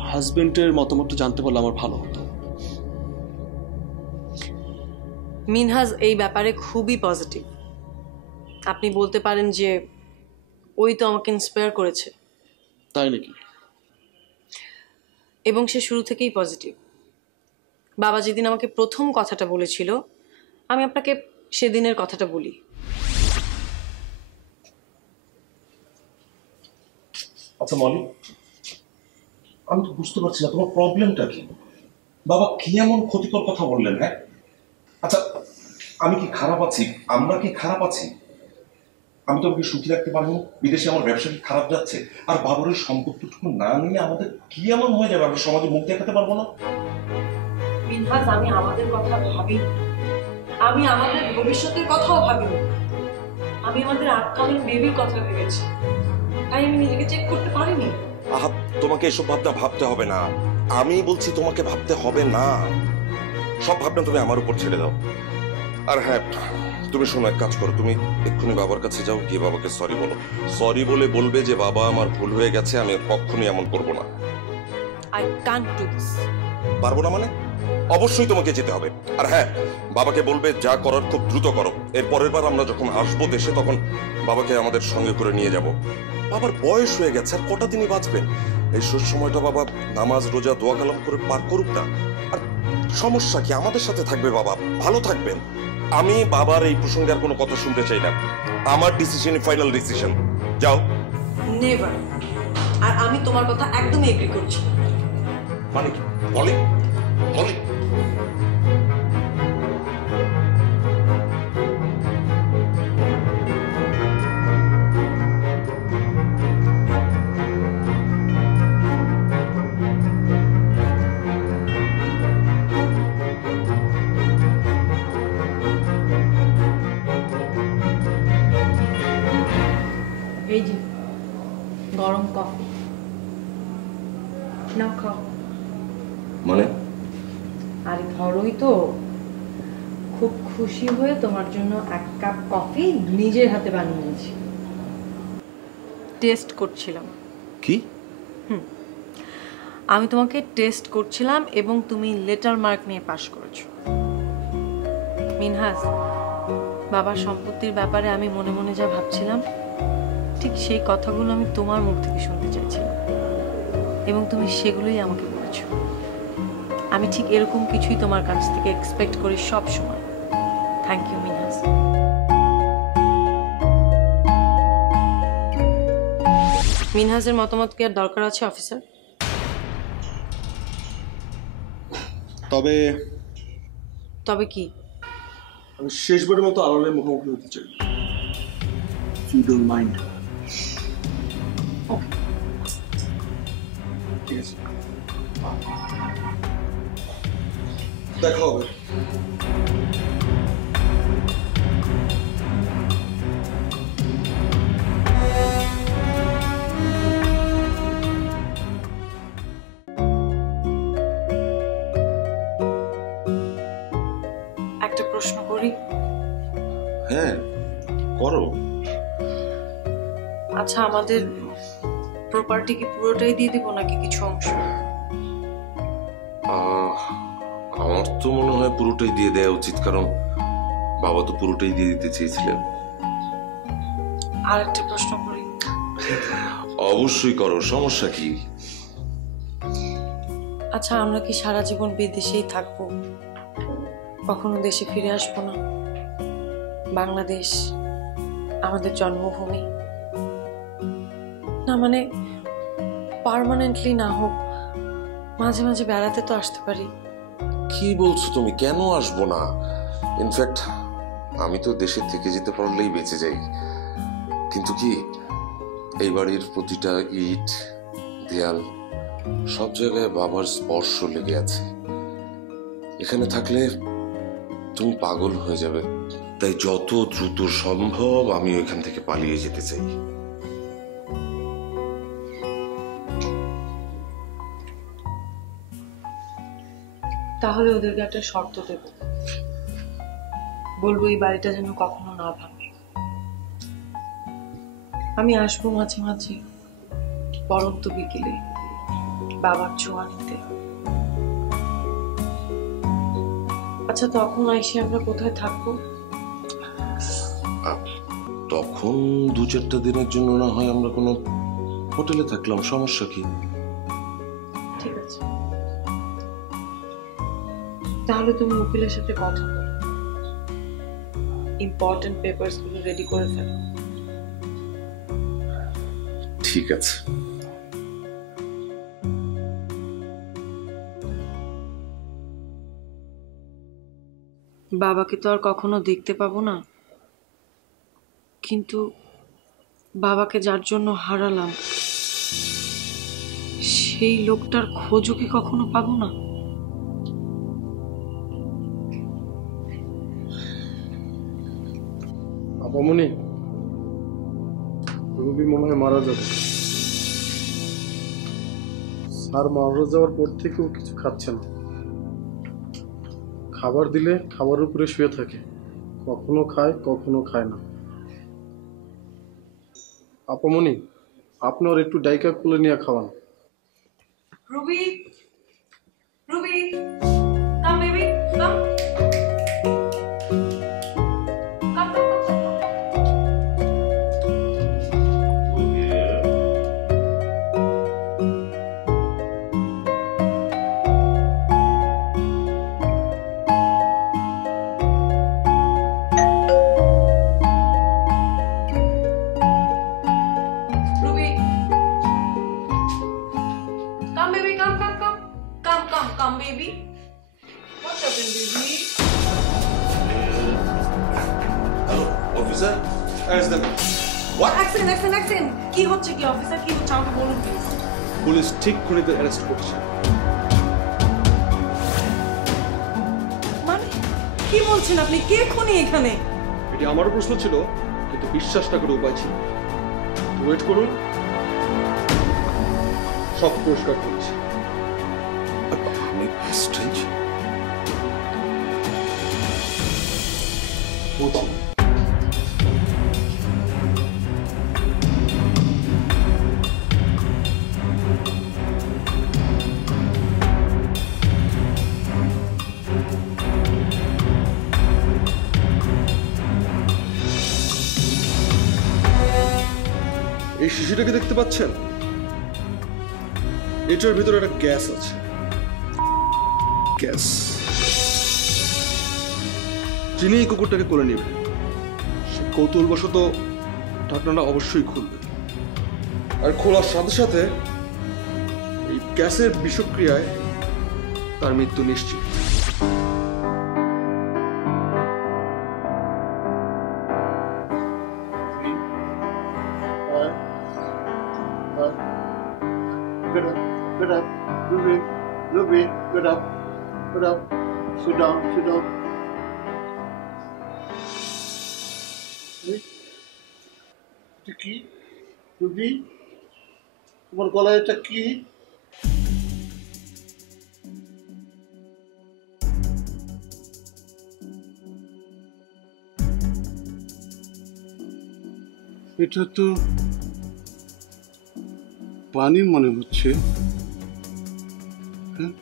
হাজবেন্ডের মতামতটা জানতে পারলে আমার ভালো হতো। মিনহাজ এই ব্যাপারে খুবই পজিটিভ। আপনি বলতে পারেন যে ওই তো আমাকে ইন্সপায়ার করেছে। তাই নাকি? এবং সে শুরু থেকেই পজিটিভ। বাবা যেদিন আমাকে প্রথম কথাটা বলেছিল, আমি আপনাকে সেদিনের কথাটা বলি। আচ্ছা মলি, আমি তো বুঝতে পারছি না তোমার প্রবলেমটা কি। বাবা কি এমন ক্ষতিকর কথা বললেন? হ্যাঁ আচ্ছা, আমি কি খারাপ আছি? আমরা কি খারাপ আছি? আমি তো ওকে সুখী রাখতে পারবো, বিদেশে আমার ব্যবসা কি খারাপ যাচ্ছে? আর বাবার ওই সম্পত্তিটুকু না নিয়ে আমাদের কি এমন হয়ে যাবে, আমরা সমাজে মুখ দেখাতে পারবো না? মিনহাজ, আমি আমাদের কথা ভাবি, আমি আমাদের ভবিষ্যতের কথাও ভাবি। আমি আমাদের আপকামিং বেবির কথা ভেবেছি, তাই আমি নিজেকে চেক করতে পারিনি। আহা, তোমাকে এসব ভাবতে হবে না। আমি বলছি তোমাকে ভাবতে হবে না, সব ভাবনা তুমি আমার উপর ছেড়ে দাও। আর হ্যাঁ, তুমি শোনো, এক কাজ করো, তুমি এক্ষুনি বাবার কাছে যাও, গিয়ে বাবাকে সরি বলো। সরি বলে বলবে যে বাবা আমার ভুল হয়ে গেছে, আমি আর কখনোই এমন করবো না। I can't do this. পারবো না মানে? অবশ্যই তোমাকে যেতে হবে। আর হ্যাঁ, বাবাকে বলবে যা করার খুব দ্রুত করো। এর পরের বার আমরা যখন আসবো দেশে, তখন বাবাকে আমাদের সঙ্গে করে নিয়ে যাব। বাবার বয়স হয়ে গেছে, আর কটা দিনই বাঁচবেন। এই শেষ সময়টা বাবা নামাজ রোজা দোয়া কালাম করে পার করুক না। আর সমস্যা কি, আমাদের সাথে থাকবে বাবা, ভালো থাকবেন। আমি বাবার এই প্রসঙ্গে আর কোনো কথা শুনতে চাই না। আমার ডিসিশনই ফাইনাল ডিসিশন। যাও। নেভার। আর আমি তোমার কথা একদমই এগ্রি করছি না। মানে কি? বলে বলে এই যে গরম কফি না, খাও। মানে? আরে ধরোই তো, খুব খুশি হয়ে তোমার জন্য এক কাপ কফি নিজের হাতে বানিয়েছি। টেস্ট করছিলাম। কি? আমি তোমাকে টেস্ট করছিলাম এবং তুমি লেটার মার্ক নিয়ে পাশ করেছো। মিনহাজ, বাবার সম্পত্তির ব্যাপারে আমি মনে মনে যা ভাবছিলাম, ঠিক সেই কথাগুলো আমি তোমার মুখ থেকে শুনতে চাইছিলাম, এবং তুমি সেগুলোই আমাকে বলেছো। আমি ঠিক এরকম কিছুই তোমার কাছ থেকে এক্সপেক্ট করি সব সময়। Thank you Minhaj. মিনহাজের মতামত কি আর দরকার আছে অফিসার? তবে তবে কি? আমি শেষবারের মতো আড়ালের মুখোমুখি হতে চাই। You don't mind. ঠিক আছে, দেখা হবে। একটা প্রশ্ন করি। হ্যাঁ, করো। আচ্ছা, আমাদের প্রপার্টি কি পুরোটাই দিয়ে দিব নাকি কিছু অংশ? আমার তো মনে হয় পুরোটাই দিয়ে দেওয়া উচিত, কারণ বাবা তো পুরোটাই দিয়ে দিতে চেয়েছিলেন। আর একটা প্রশ্ন করি। অবশ্যই করো, সমস্যা কি? আচ্ছা, আমরা কি সারা জীবন বিদেশেই থাকবো, কখনো দেশে ফিরে আসবো না? বাংলাদেশ আমাদের জন্মভূমি না, মানে পার্মানেন্টলি না হোক, মাঝে মাঝে বেড়াতে তো আসতে পারি। কি বলছো তুমি? কেন আসবো না? ইনফ্যাক্ট আমি তো দেশে থেকে যেতে পারলেই বেঁচে যাই। কিন্তু কি, এই বাড়ির প্রতিটা ইট, দেয়াল, সব জায়গায় বাবার স্পর্শ লেগে আছে। এখানে থাকলে তুমি পাগল হয়ে যাবে, তাই যত দ্রুত সম্ভব আমি ওইখান থেকে পালিয়ে যেতে চাই। তাহলে ওদেরকে একটা শর্ত দেব, বলবো এই বাড়িটা যেন কখনো না ভাঙে। আমি আসবো মাঝে মাঝে পরন্ত বিকেলে বাবার ছোঁয়া নিতে। আচ্ছা, তখন এসে আমরা কোথায় থাকবো? তখন 2-4টা দিনের জন্য না হয় আমরা কোনো হোটেলে থাকলাম, সমস্যা কি? ঠিক আছে, তাহলে তুমি উকিলের সাথে কথা বলো, ইম্পর্টেন্ট পেপারস গুলো রেডি করে ফেলো। ঠিক আছে। বাবাকে তো আর কখনো দেখতে পাবো না, কিন্তু বাবাকে যার জন্য হারালাম সেই লোকটার খোঁজও কি কখনো পাবো না? আপামনি, রবি মনে হয় মারা যাবে। স্যার মারা যাওয়ার পর থেকেও কিছু খাচ্ছে না। খাবার দিলে খাবারের উপরে শুয়ে থাকে, কখনো খায় কখনো খায় না। আপামনি, আপনি ওর একটু ডাইকা কোলে নিয়ে খাওয়ান। রুবি, রুবি, কাম বেবি, কাম। Come, baby. What's happened, baby? Hello officer, Accent. কি হচ্ছে কি অফিসার? কি হচ্ছে আমাকে বলুন প্লিজ। পুলিশ ঠিক খুনিদের অ্যারেস্ট করছে। মানে কি বলছেন আপনি? কে খুনি এখানে? এটি আমারও প্রশ্ন ছিল, কিন্তু বিশ্বাস না করে উপায় ছিল। ওয়েট করুন, সব পরিষ্কার করছি। স্ট্রেঞ্জ। এই শিশুটাকে দেখতে পাচ্ছেন? এটার ভিতরে একটা গ্যাস আছে। গ্যাস। যিনি এই কুকুরটাকে কোলে নেবে, সে কৌতূহলবশত ঢাকনাটা অবশ্যই খুলবে, আর খোলার সাথে সাথে এই গ্যাসের বিষক্রিয়ায় তার মৃত্যু নিশ্চিত। get up, get up. Ruby, get up, get up. Sit down, sit down. এটা কি রুবি, তোমার গলায় এটা কি? এটা তো পানি মনে হচ্ছে। হ্যাঁ,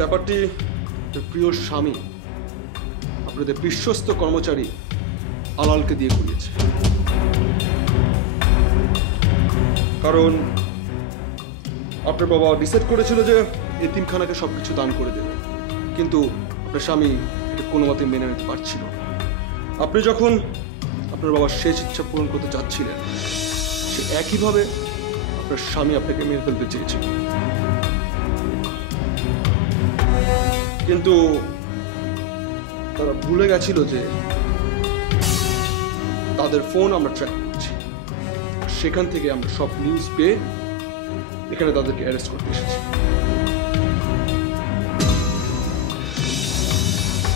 ব্যাপারটি প্রিয় স্বামী আপনাদের বিশ্বস্ত কর্মচারী আলালকে দিয়ে করিয়েছে। কারণ আপনার বাবা ডিসাইড করেছিল যে এতিমখানাকে সবকিছু দান করে দেবে, কিন্তু আপনার স্বামী এটা কোনো মতে মেনে নিতে পারছিল। আপনি যখন আপনার বাবার শেষ ইচ্ছা পূরণ করতে চাচ্ছিলেন, সে একইভাবে আপনার স্বামী আপনাকে মেরে ফেলতে চেয়েছিল। কিন্তু তারা ভুলে গেছিল যে তাদের ফোন আমরা ট্র্যাক করছি, সেখান থেকে আমরা সব নিউজ পেয়ে এখানে তাদেরকে অ্যারেস্ট করতে এসেছি।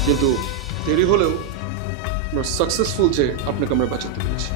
কিন্তু দেরি হলেও আমরা সাকসেসফুল যে আপনাকে আমরা বাঁচাতে পেরেছি।